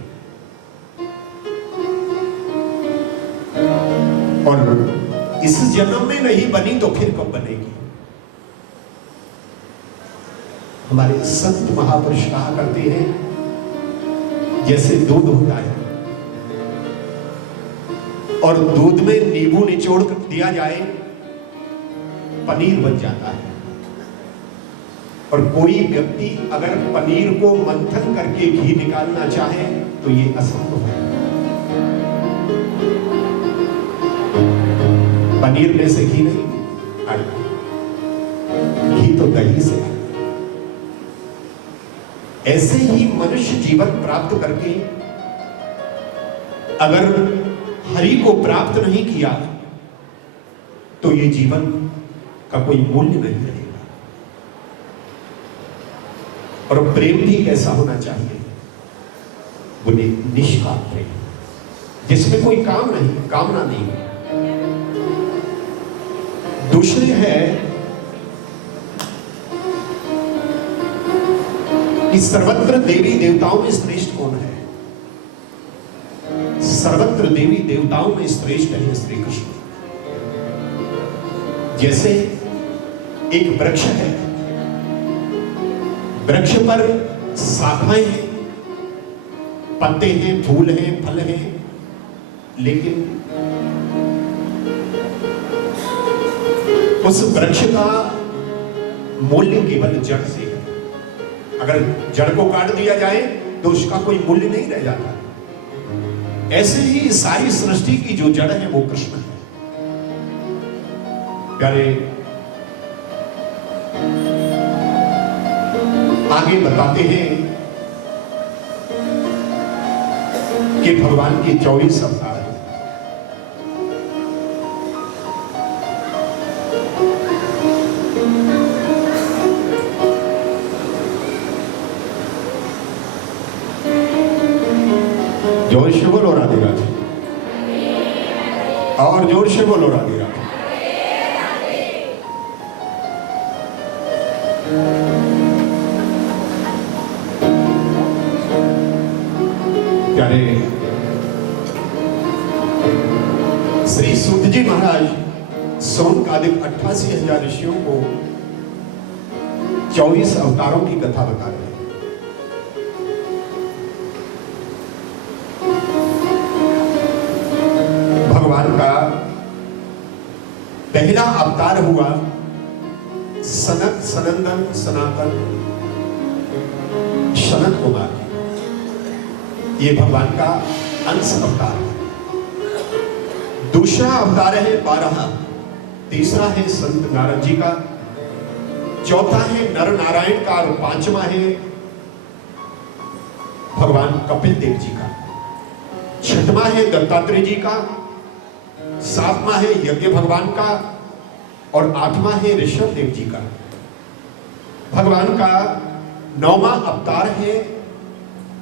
और इस जन्म में नहीं बनी तो फिर कब बनेगी? हमारे संत महापुरुष कहा करते हैं, जैसे दूध होता है और दूध में नींबू निचोड़ कर दिया जाए, पनीर बन जाता है। और कोई व्यक्ति अगर पनीर को मंथन करके घी निकालना चाहे तो ये असंभव है। पनीर में से घी नहीं आएगा, घी तो दही से आएगा। ऐसे ही मनुष्य जीवन प्राप्त करके अगर हरि को प्राप्त नहीं किया तो ये जीवन का कोई मूल्य नहीं रहेगा। और प्रेम भी कैसा होना चाहिए? बोले निष्काम प्रेम, जिसमें कोई काम नहीं, कामना नहीं। दूसरे है कि सर्वत्र देवी देवताओं में श्रेष्ठ कौन है? सर्वत्र देवी देवताओं में श्रेष्ठ है श्री कृष्ण। जैसे एक वृक्ष है, वृक्ष पर शाखाएं हैं, पत्ते हैं, फूल हैं, फल हैं, लेकिन उस वृक्ष का मूल्य केवल जड़ से है। अगर जड़ को काट दिया जाए तो उसका कोई मूल्य नहीं रह जाता। ऐसे ही सारी सृष्टि की जो जड़ है वो कृष्ण है। प्यारे, आगे बताते हैं कि भगवान के 24 अवतार हैं। जोर से बोलो राधे राधे, और जोर से बोलो राधे राधे। प्यारे श्री सूत जी महाराज सौनकादिक 88,000 ऋषियों को 24 अवतारों की कथा बता रहे हैं। भगवान का पहला अवतार हुआ सनत सनंदन सनातन सनत कुमार, ये भगवान का अंश अवतार है। दूसरा अवतार है 12, तीसरा है संत नारद जी का, चौथा है नर नारायण का, और पांचवा है भगवान कपिल देव जी का, छठवां है दत्तात्रेय जी का, सातवां है यज्ञ भगवान का, और आठवां है ऋषभ देव जी का। भगवान का 9वां अवतार है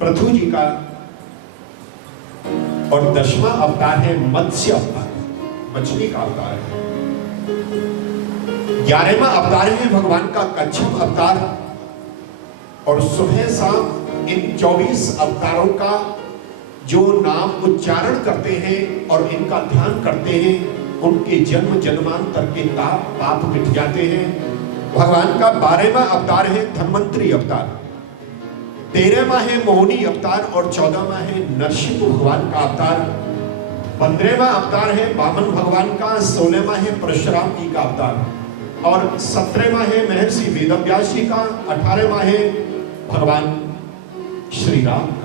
पृथु जी का, और 10वां अवतार है मत्स्य अवतार, मछली का अवतार है। 11वां अवतार है भगवान का कच्छप अवतार, और सुबह शाम इन 24 अवतारों का जो नाम उच्चारण करते हैं और इनका ध्यान करते हैं, उनके जन्म जन्मांतर के पाप मिट जाते हैं। भगवान का 12वां अवतार है धन्वंतरी अवतार, 13वां है मोहिनी अवतार, और 14वां है नरसिंह भगवान का अवतार, 15वां अवतार है वामन भगवान का, 16वां है परशुराम जी का अवतार, और 17वां है महर्षि वेदव्यास जी का, 18वां है भगवान श्री राम का,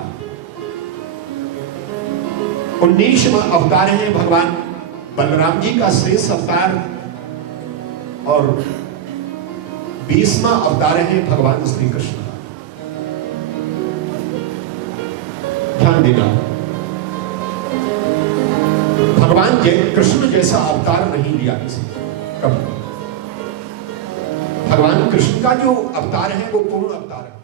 19वां अवतार है भगवान बलराम जी का शेष अवतार, और 20वां अवतार है भगवान श्री कृष्ण का। ध्यान देना, भगवान कृष्ण जैसा अवतार नहीं लिया किसी कभी। भगवान कृष्ण का जो अवतार है वो पूर्ण अवतार है।